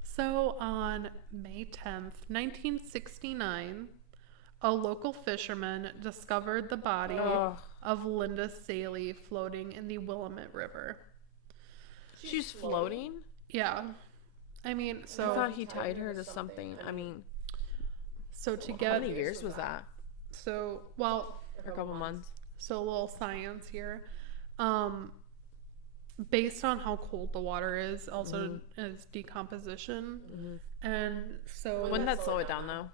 So on May 10th, 1969, a local fisherman discovered the body of Linda Sayley floating in the Willamette River. She's floating? Yeah. I mean, so I thought he tied her to something. I mean, so to how get many years was that? so well, For a couple months. so a little science here. Based on how cold the water is, also is decomposition. And so Wouldn't that slow it down though?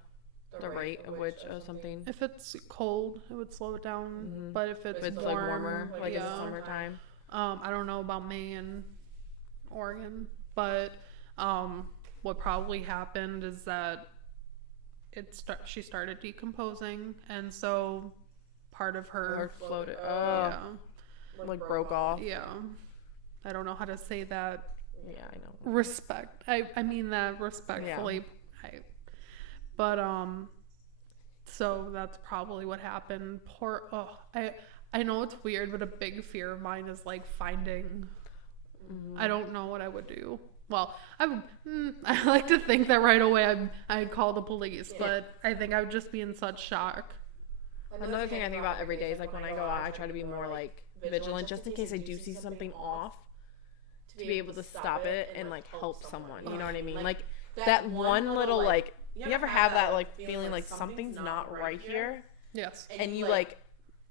The rate of which something. if it's cold, it would slow it down. But if it's, If it's warm, like warmer, like yeah. it's summertime. I don't know about May and Oregon. But what probably happened is that she started decomposing, and so part of her floated. yeah, Like broke off. yeah. I don't know how to say that. Yeah, I know. Respect. I mean that respectfully. Yeah. But so that's probably what happened. I know it's weird, but a big fear of mine is like finding. I don't know what I would do. Well, I like to think that right away I'd call the police, but I think I would just be in such shock. Another thing I think about every day is like when I go out, I try to be more like vigilant just in case I do see something off, to be able to stop it and like help someone. You know what I mean? Like that one little like, you ever have that like feeling like something's not right here? Yes. And you like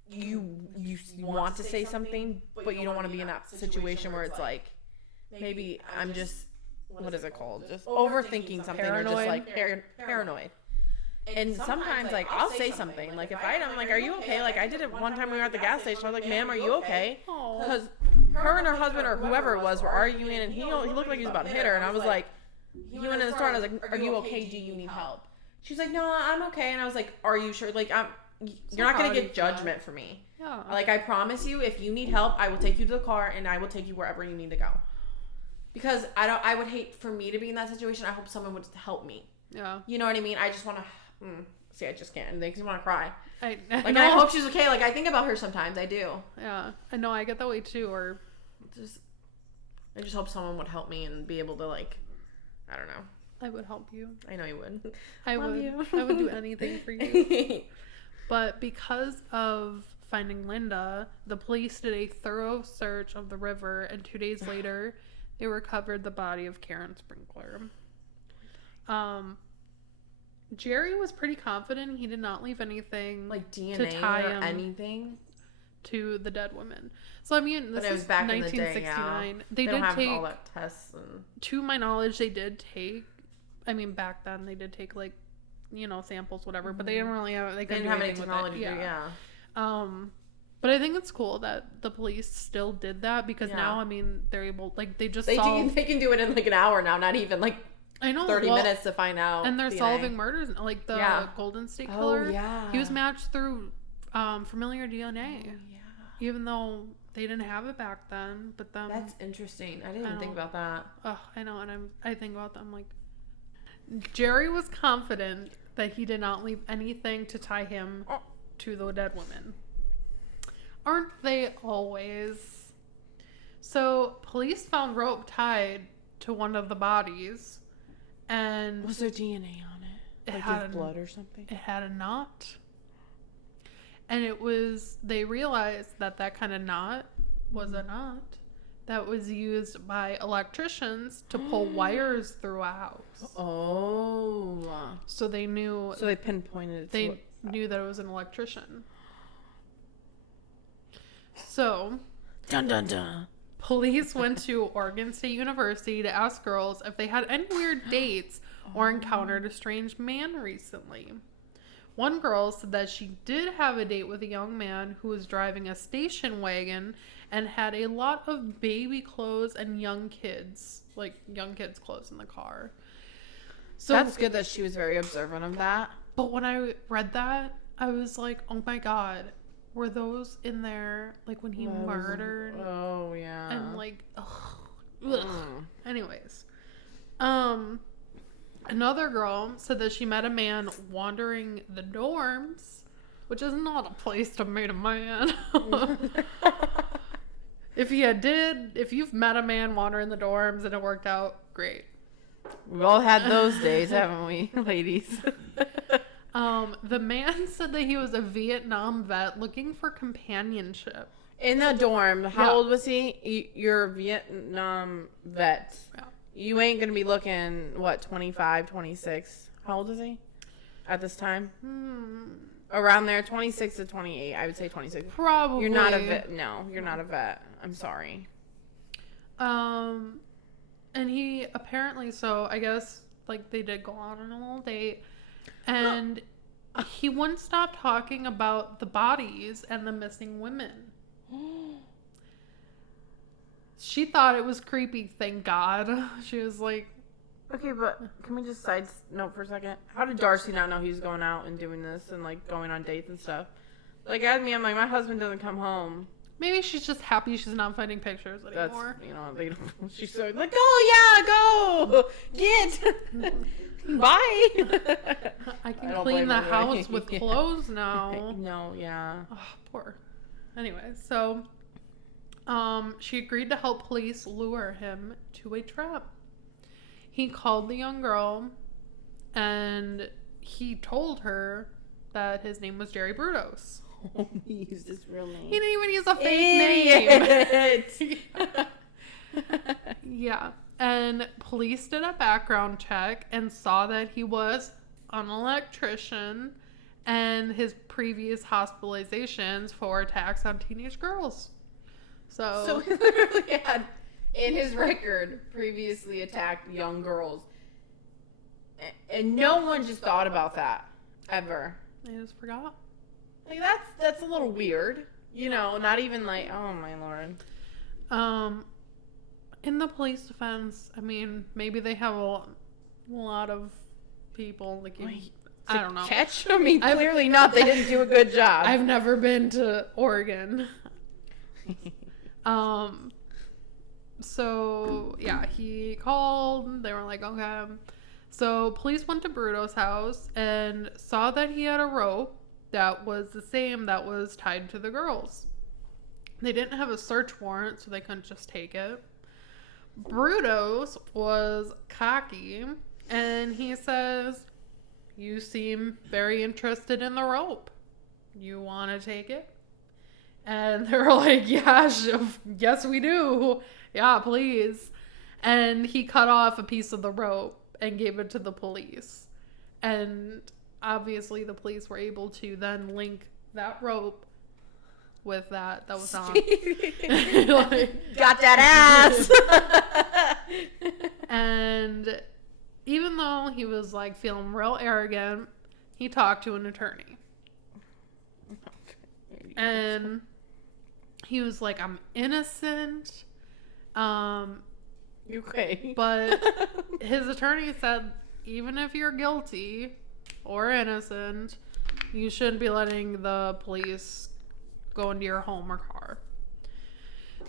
you want to say something, but you don't want to be in that situation where it's like, maybe I'm just, what is it called? Just overthinking something, or just like paranoid. And sometimes like I'll say something, like if I'm like, are you okay? Like I did it one time we were at the gas station. I was like, ma'am, are you okay? Because her and her husband or whoever it was were arguing, and he looked like he was about to hit her. And I was like, he went in the store and I was like, are you okay? Do you need help? She's like, no, I'm okay. And I was like, are you sure? Like you're not gonna get judgment for me. Yeah. Like I promise you, if you need help, I will take you to the car and I will take you wherever you need to go. Because I would hate for me to be in that situation. I hope someone would help me. Yeah. You know what I mean? I just want to see. I just can't. It makes me want to cry. I hope she's okay. Like I think about her sometimes. I do. Yeah. I know. I get that way too. Or I just hope someone would help me and be able to like, I don't know. I would help you. I know you would. I would do anything for you. But because of finding Linda, the police did a thorough search of the river, and 2 days later, they recovered the body of Karen Sprinkler. Jerry was pretty confident he did not leave anything like DNA to tie or him anything to the dead women. So I mean, this is back 1969. In the day, yeah. They did have take all that tests and... To my knowledge, they did take. I mean, back then they did take like, samples, whatever. But they didn't really have. They didn't have any technology. Yeah. But I think it's cool that the police still did that, because now, I mean, they're able, like, they can do it in like an hour now, not even like I know 30 minutes to find out. And they're DNA. Solving murders, like the Golden State Killer. Oh, yeah. He was matched through familiar DNA. Oh, yeah. Even though they didn't have it back then, but then that's interesting. I didn't even think about that. Oh, I know, and I think about them like Jerry was confident that he did not leave anything to tie him to the dead women. Aren't they always? So police found rope tied to one of the bodies, and was there DNA on it? Like his blood or something? It had a knot. And they realized that kind of knot was a knot that was used by electricians to pull wires through a house. Oh. So they knew. So they pinpointed it. They knew that it was an electrician. So. Dun dun dun. Police went to Oregon State University to ask girls if they had any weird dates or encountered a strange man recently. One girl said that she did have a date with a young man who was driving a station wagon and had a lot of baby clothes and young kids clothes in the car. So that's good that she was very observant of that. But when I read that, I was like, oh my God, were those in there like when he murdered? Oh yeah. And like, ugh. Anyways, another girl said that she met a man wandering the dorms, which is not a place to meet a man. If you've met a man wandering the dorms and it worked out, great. We've all had those days, haven't we, ladies? The man said that he was a Vietnam vet looking for companionship. In the dorm. How old was he? You're a Vietnam vet. Yeah. You ain't going to be looking, 25, 26? How old is he at this time? Around there, 26 to 28. I would say 26. Probably. You're not a vet. No, you're not a vet. I'm sorry. And he apparently, so I guess, like, they did go on a little date. And he wouldn't stop talking about the bodies and the missing women. she thought it was creepy, thank God. She was like, Okay, but can we just side note for a second? How did Darcy not know he was going out and doing this and like going on dates and stuff? Like, I'm like, my husband doesn't come home. maybe she's just happy she's not finding pictures That's, anymore. she's so like, oh yeah, go get. Bye. I can don't clean blame the her, house right? with Yeah. clothes now. No, yeah. Oh, poor. Anyway, so she agreed to help police lure him to a trap. He called the young girl and he told her that his name was Jerry Brudos. Oh, he used his real name. He didn't even use a fake name. Idiot. Yeah. And police did a background check and saw that he was an electrician and his previous hospitalizations for attacks on teenage girls. So he literally had in his record previously attacked young girls. And no one just thought about that ever. I just forgot. Like that's a little weird. You know, not even like, oh my lord. In the police defense, I mean, maybe they have a lot of people. Like, I don't know. Catch? I mean, clearly not. They didn't do a good job. I've never been to Oregon. So, yeah, he called. They were like, okay. So, police went to Brudo's house and saw that he had a rope that was the same that was tied to the girls. They didn't have a search warrant, so they couldn't just take it. Brudos was cocky, and he says, you seem very interested in the rope. You want to take it? And they're like, yeah, yes, we do. Yeah, please. And he cut off a piece of the rope and gave it to the police. And obviously the police were able to then link that rope with that was on. Like, got that ass. And even though he was like feeling real arrogant, he talked to an attorney. And he was like, I'm innocent. Okay. But his attorney said, even if you're guilty or innocent, you shouldn't be letting the police go into your home or car.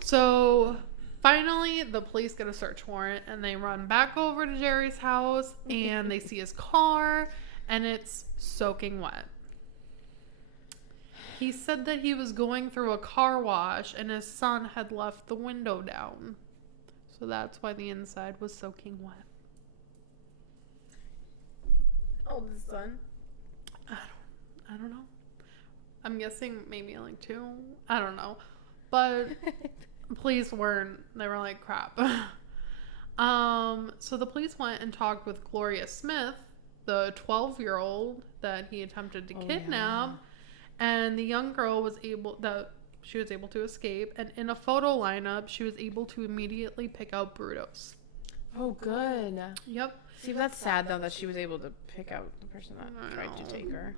So finally, the police get a search warrant and they run back over to Jerry's house and they see his car and it's soaking wet. He said that he was going through a car wash and his son had left the window down. So that's why the inside was soaking wet. Oh, the son? I don't know. I'm guessing maybe like 2. I don't know. But police weren't. They were like, crap. So the police went and talked with Gloria Smith, the 12-year-old that he attempted to kidnap. Yeah. And the young girl was able to escape. And in a photo lineup, she was able to immediately pick out Brudos. Oh, good. Yep. See, that's sad, though, that she was able to pick out the person that tried to take her.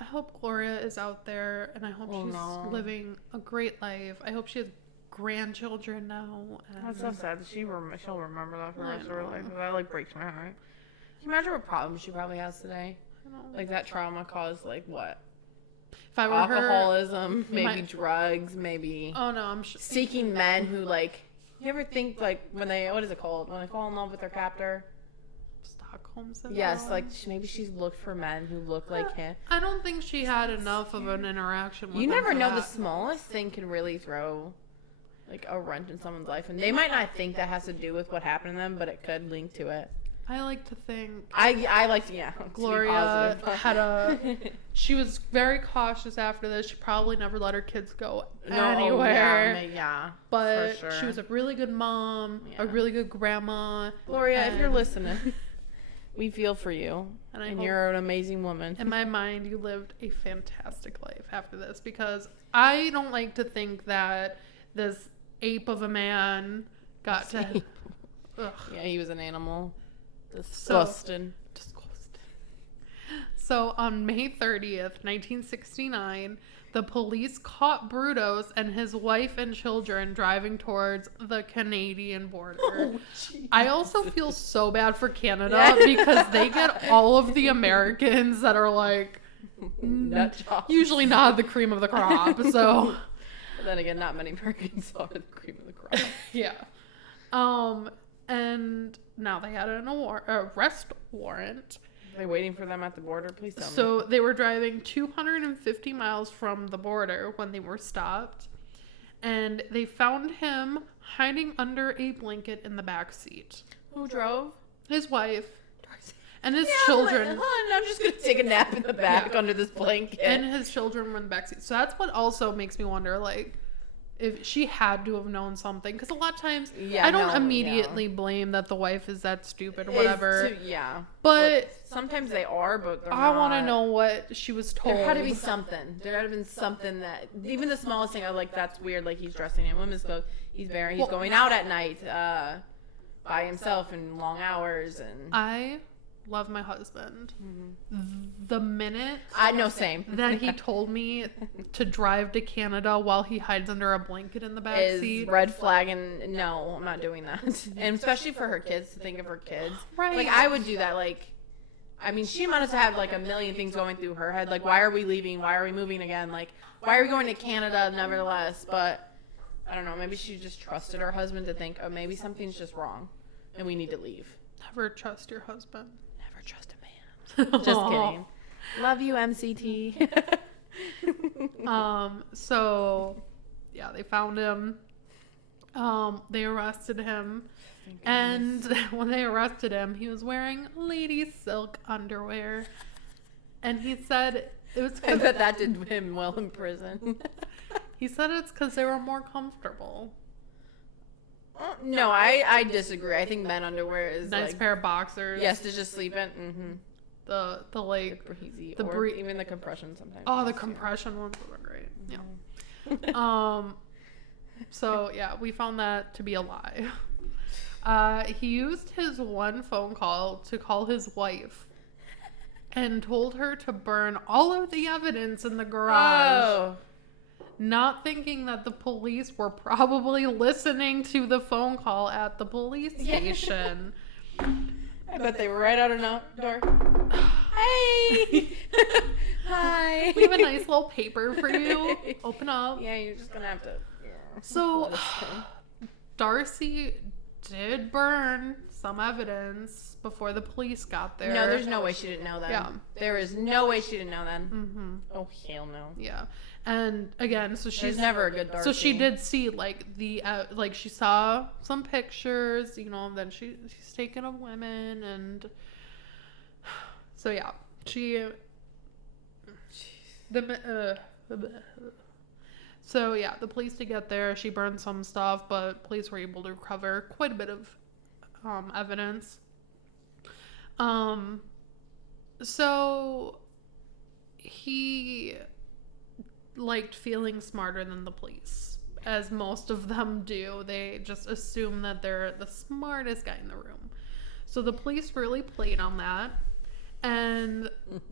I hope Gloria is out there, and I hope she's living a great life. I hope she has grandchildren now. That's so sad. She'll remember that for the rest of her life. That, like, breaks my heart. Can you imagine what problems she probably has today? I know. Like, that trauma caused, like, what? If I were alcoholism, maybe drugs, maybe... Oh, no, I'm sure. Seeking men who, like... You ever think, like, when they... What is it called? When they fall in love with their captor? Stockholm syndrome? Yes, like, maybe she's looked for men who look like him. I don't think she had enough of an interaction with him. You never know. The smallest thing can really throw, like, a wrench in someone's life. And they might not think that has to do with what happened to them, but it could link to it. I like to think... I like to, Gloria had she was very cautious after this. She probably never let her kids go anywhere. Yeah, but for sure. She was a really good mom, a really good grandma. Gloria, if you're listening, we feel for you. And you're an amazing woman. In my mind, you lived a fantastic life after this, because I don't like to think that this ape of a man got to... Yeah, he was an animal. Disgusting. So on May 30th, 1969, the police caught Brudos and his wife and children driving towards the Canadian border. Oh, I also feel so bad for Canada because they get all of the Americans that are like usually not the cream of the crop. So But then again, not many Americans are the cream of the crop. yeah. And now they had an arrest warrant. Are they waiting for them at the border? Please tell me. So they were driving 250 miles from the border when they were stopped. And they found him hiding under a blanket in the back seat. Who drove? His wife and his children. I'm just going to take a nap in the back under this blanket. And his children were in the back seat. So that's what also makes me wonder, like, if she had to have known something. Because a lot of times, I don't immediately blame that the wife is that stupid or whatever. But sometimes they are, but they're I not. want to know what she was told. There had to be something. There had to have been something that, even the smallest thing, I was like, that's weird. Like, he's dressing in women's clothes. He's going out at night by himself in long hours. And I love my husband. The minute same. that he told me to drive to Canada while he hides under a blanket in the back is seat, red flag, and no, I'm not doing that. And especially for her kids, to think of her kids. right? Like, I would do that. Like, I mean, she must have like a million things going through her head. Like, why are we leaving? Why are we moving again? Like, why are we going to Canada nevertheless? But I don't know. Maybe she just trusted her husband to think, oh, maybe something's just wrong and we need to leave. Never trust your husband. Never trust a man. Just kidding. Love you, MCT. So yeah, they found him. They arrested him. And when they arrested him, he was wearing lady silk underwear. And he said it was I bet that did him well in prison. He said it's because they were more comfortable. No, I disagree. I think men underwear is Nice like, pair of boxers. yes, to just sleep in. Mm-hmm. The like breezy, the or even the compression sometimes. oh, the compression ones were great. Yeah. So yeah, we found that to be a lie. He used his one phone call to call his wife and told her to burn all of the evidence in the garage. Oh. Not thinking that the police were probably listening to the phone call at the police station. I bet they were right out of the door. Hey! Hi! We have a nice little paper for you. Open up. Yeah, you're just gonna have to. Yeah. So, Darcy did burn some evidence before the police got there. No, there's no way she didn't know that. Yeah. There is no way she didn't know that. Mm-hmm. Oh, hell no. Yeah. And again, so she's never a good Darcy. So she did see like like she saw some pictures, then she's taken of women, and so yeah, so yeah, the police did get there. She burned some stuff, but police were able to recover quite a bit of evidence. So he liked feeling smarter than the police, as most of them do. They just assume that they're the smartest guy in the room. So the police really played on that, and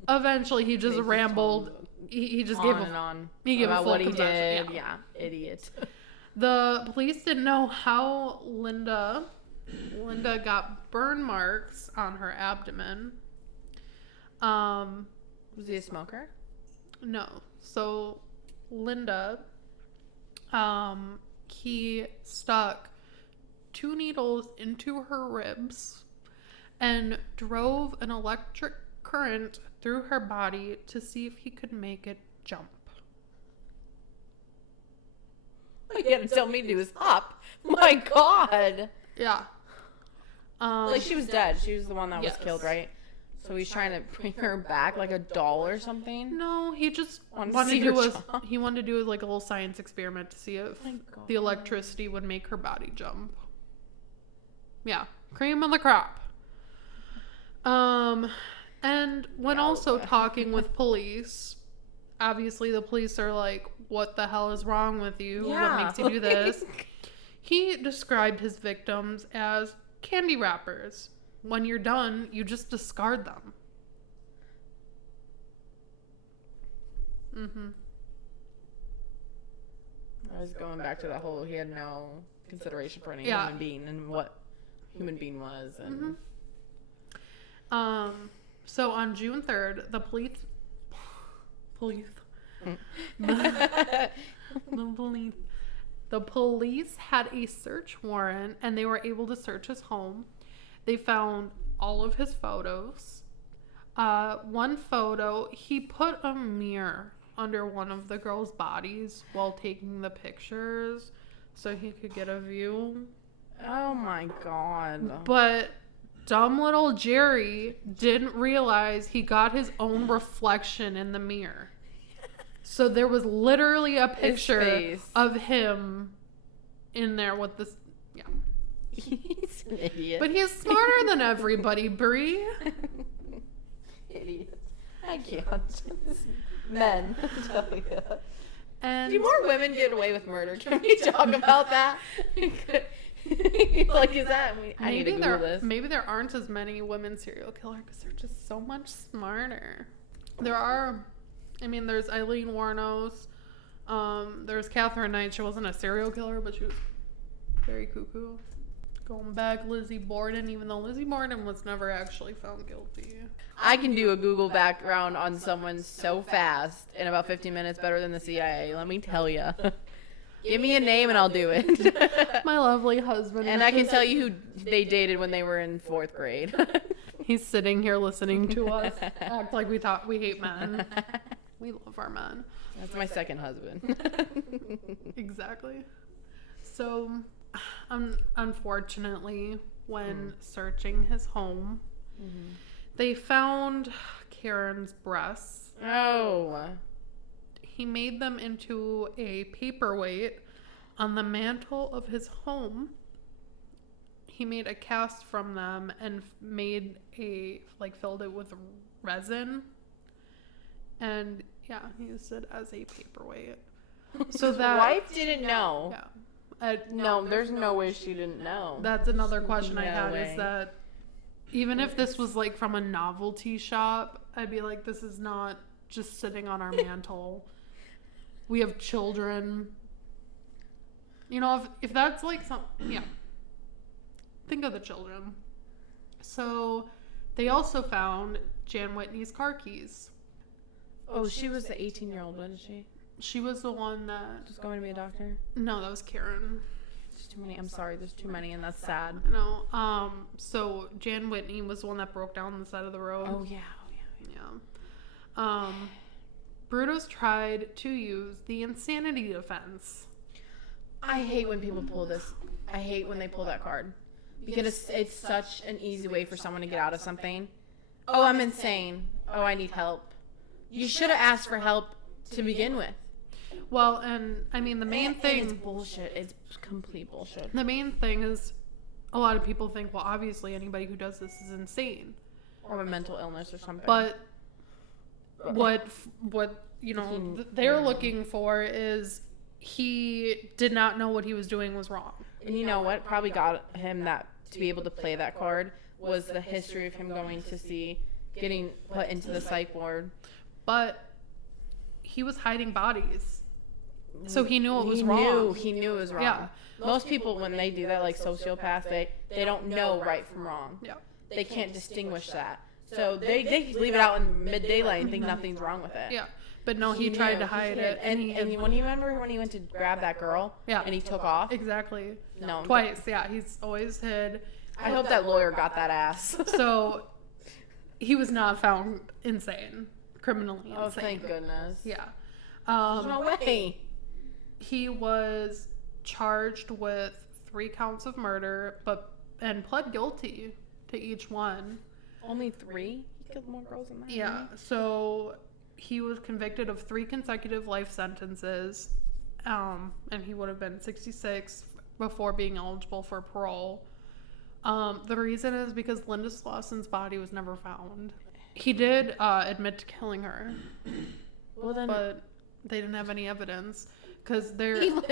eventually he just rambled. He just gave on he gave about a full what he confession. did. Yeah, idiot. The police didn't know how Linda got burn marks on her abdomen. Was he a smoker? No. So Linda, he stuck 2 needles into her ribs and drove an electric current through her body to see if he could make it jump. You gotta tell me to do is hop. My God. Yeah. Like, she was dead. She was the one that was Yes. killed, right? So he's trying to bring her back like a doll or something? No, he just Wanted to wanted see to her do jump. he wanted to do like a little science experiment to see if My God. the electricity would make her body jump. Yeah, cream of the crop. And when also talking with police, obviously the police are like, "What the hell is wrong with you? Yeah. What makes you do this?" He described his victims as candy wrappers. When you're done, you just discard them. Mm-hmm. I was going back to that whole, he had no consideration for any Yeah. human being and what human being was. And So on June 3rd, the police the police had a search warrant and they were able to search his home. They found all of his photos. One photo, he put a mirror under one of the girls' bodies while taking the pictures so he could get a view. Oh my god. But dumb little Jerry didn't realize he got his own reflection in the mirror. So there was literally a picture face. of him in there with this. Yeah. He's an idiot. But he's smarter than everybody, Brie. Idiots. I can't. Men. And Do more women get away with murder? Can we talk about that? Like, is that? I need to Google this. maybe there aren't as many women serial killers because they're just so much smarter. There are. I mean, there's Eileen Wuornos. There's Catherine Knight. She wasn't a serial killer, but she was very cuckoo. Going back, Lizzie Borden, even though Lizzie Borden was never actually found guilty. I can do a Google background on someone so fast in about 15 minutes, better than the CIA. Let me tell you. Give me a name and I'll do it. My lovely husband. And I can tell you who they dated when they were in 4th grade. He's sitting here listening to us act like we hate men. We love our men. That's my second husband. Exactly. So, unfortunately, when searching his home, they found Karen's breasts. Oh. He made them into a paperweight on the mantle of his home. He made a cast from them and filled it with resin. And yeah, he used it as a paperweight. So that wife didn't know. Yeah. No, there's no way she didn't know. That's another question I No had way. is that even if this was like from a novelty shop, I'd be like, this is not just sitting on our mantle. We have children. You know, if that's like yeah. Think of the children. So they also found Jan Whitney's car keys. Oh, she was the 18-year-old, wasn't she? She was the one that... Just going to be a doctor? No, that was Karen. There's too many. I'm sorry, there's too many, and that's sad. No. So Jan Whitney was the one that broke down on the side of the road. Oh, yeah. Yeah. Brudos tried to use the insanity defense. I hate when people pull this. I hate when they pull that card. Because it's such an easy way for someone to get out of something. Oh, I'm insane. Oh, I need help. You should have asked for help to begin with. Well, and I mean, the main thing... It's bullshit. It's complete bullshit. The main thing is a lot of people think, well, obviously anybody who does this is insane. Or a mental illness or something. But what you know, they're looking for is he did not know what he was doing was wrong. And you know what probably got him that to be able to play that card was the history of him going to see getting put into the psych ward. But he was hiding bodies. So he knew it was wrong. He knew it was wrong. Yeah. Most people, when they do that, like sociopaths, they don't know right from wrong. Yeah. They can't distinguish that. So they leave it out in mid-daylight and think nothing's wrong with it. Yeah. But no, he tried to hide it. And when you remember when he went to grab that girl and he took off? Exactly. No. Twice, yeah. He's always hid. I hope that lawyer got that ass. So he was not found insane. Criminally insane. Oh, thank goodness. Yeah. No way. He was charged with 3 counts of murder, and pled guilty to each one. Only 3? He killed more girls than that. Yeah. So he was convicted of 3 consecutive life sentences, and he would have been 66 before being eligible for parole. The reason is because Linda Slauson's body was never found. He did admit to killing her, but they didn't have any evidence because the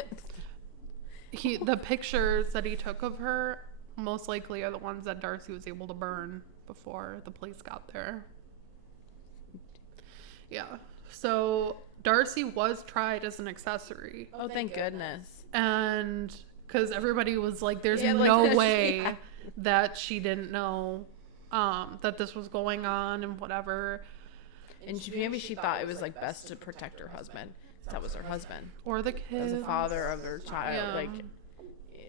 pictures that he took of her most likely are the ones that Darcy was able to burn before the police got there. Yeah. So Darcy was tried as an accessory. Oh, thank goodness. And because everybody was like, there's Yeah, like, no yeah. way that she didn't know that this was going on and whatever. And maybe she thought it was like best to protect her husband. That was her husband. Or the kids. As a father of their child. Yeah. Like,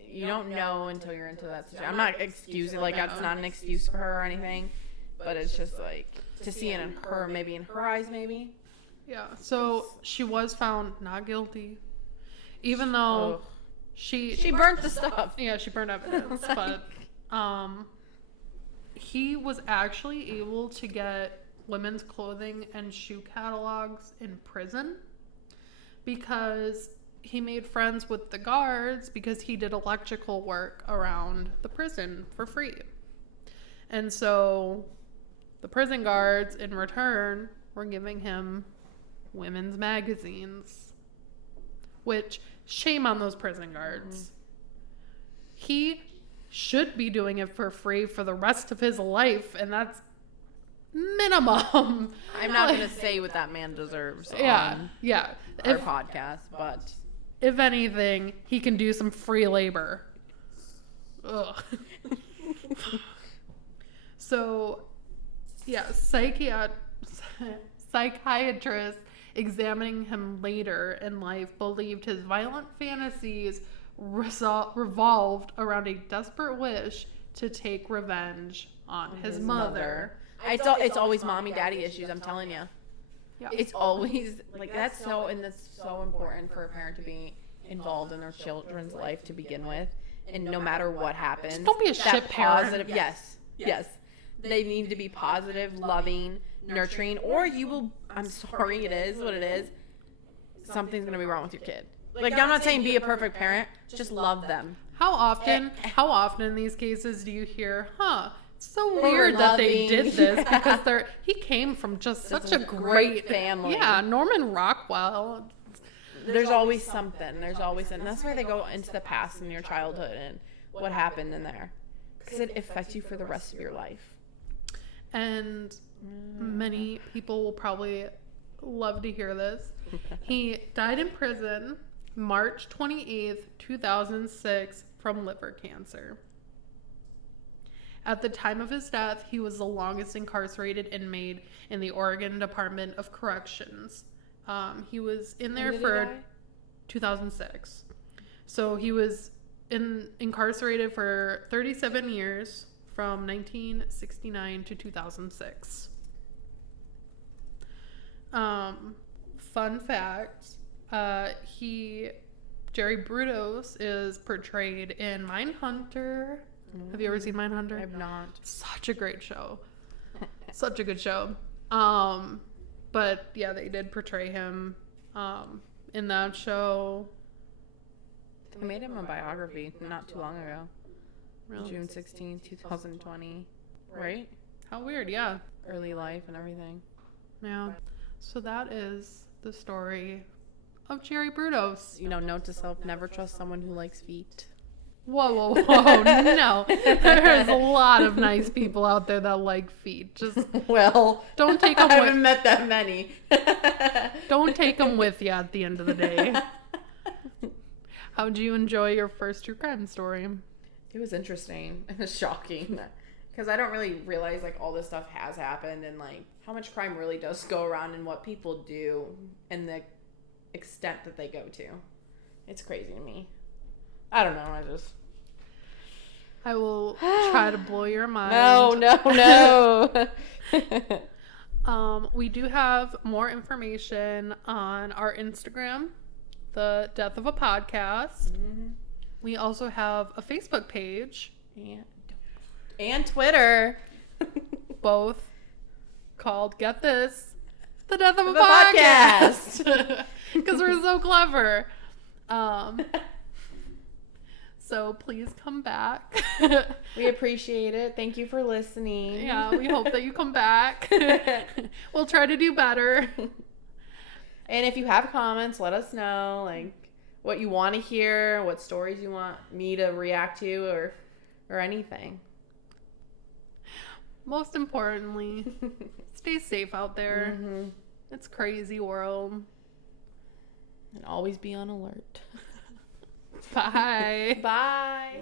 you don't know until you're into that situation. I'm not excusing, like, that's not an excuse for her or anything. But it's just like, to see it in her, maybe in her eyes, maybe. Yeah. So she was found not guilty. Even though she burnt the stuff. Yeah, she burned evidence. But he was actually able to get women's clothing and shoe catalogs in prison because he made friends with the guards because he did electrical work around the prison for free. And so the prison guards in return were giving him women's magazines, which shame on those prison guards. He should be doing it for free for the rest of his life, and that's minimum. I'm not going to say what that man deserves on our podcast, but if anything, he can do some free labor. Ugh. So, yeah, psychiatrists examining him later in life believed his violent fantasies revolved around a desperate wish to take revenge on his mother. It's always mommy daddy issues, I'm telling you. Yeah. It's always like that's so important for a parent to be involved in their children's life to begin with, and no matter what happens, just don't be a shit parent. Positive, yes, they need to be positive, loving, nurturing, or you will. I'm sorry, it is what it is. Something's gonna be wrong with your kid. Like, I'm not saying be a perfect parent, just love them. How often in these cases do you hear, it's so weird that they did this because he came from just such a great family. Yeah, Norman Rockwell. There's always something. And that's why they go into the past in your childhood and what happened in there. Because it affects you for the rest of your life. And many people will probably love to hear this. He died in prison March 28th, 2006 from liver cancer. At the time of his death, he was the longest incarcerated inmate in the Oregon Department of Corrections. He was in there for 2006. So he was incarcerated for 37 years from 1969 to 2006. Fun fact, Jerry Brudos is portrayed in Mindhunter. Have you ever seen Mindhunter? I have not. Such a great show. Such a good show. But yeah, they did portray him in that show. They made him a biography not too long ago. Really? June 16, 2020. Right? How weird, yeah. Early life and everything. Yeah. So that is the story of Jerry Brudos. Note to self, never trust someone who likes feet. Whoa, no. There's a lot of nice people out there that like feet. Just don't take them I haven't met that many. Don't take them with you at the end of the day. How'd you enjoy your first true crime story? It was interesting. It was shocking. Because I don't really realize, like, all this stuff has happened and, like, how much crime really does go around and what people do and the extent that they go to. It's crazy to me. I don't know. I will try to blow your mind. No. We do have more information on our Instagram, The Death of a Podcast. Mm-hmm. We also have a Facebook page. And Twitter. Both called, get this, The Death of a Podcast. Because we're so clever. So please come back. We appreciate it. Thank you for listening. Yeah, we hope that you come back. We'll try to do better. And if you have comments, let us know, like, what you want to hear, what stories you want me to react to, or anything. Most importantly, stay safe out there. Mm-hmm. It's crazy world. And always be on alert. Bye. Bye.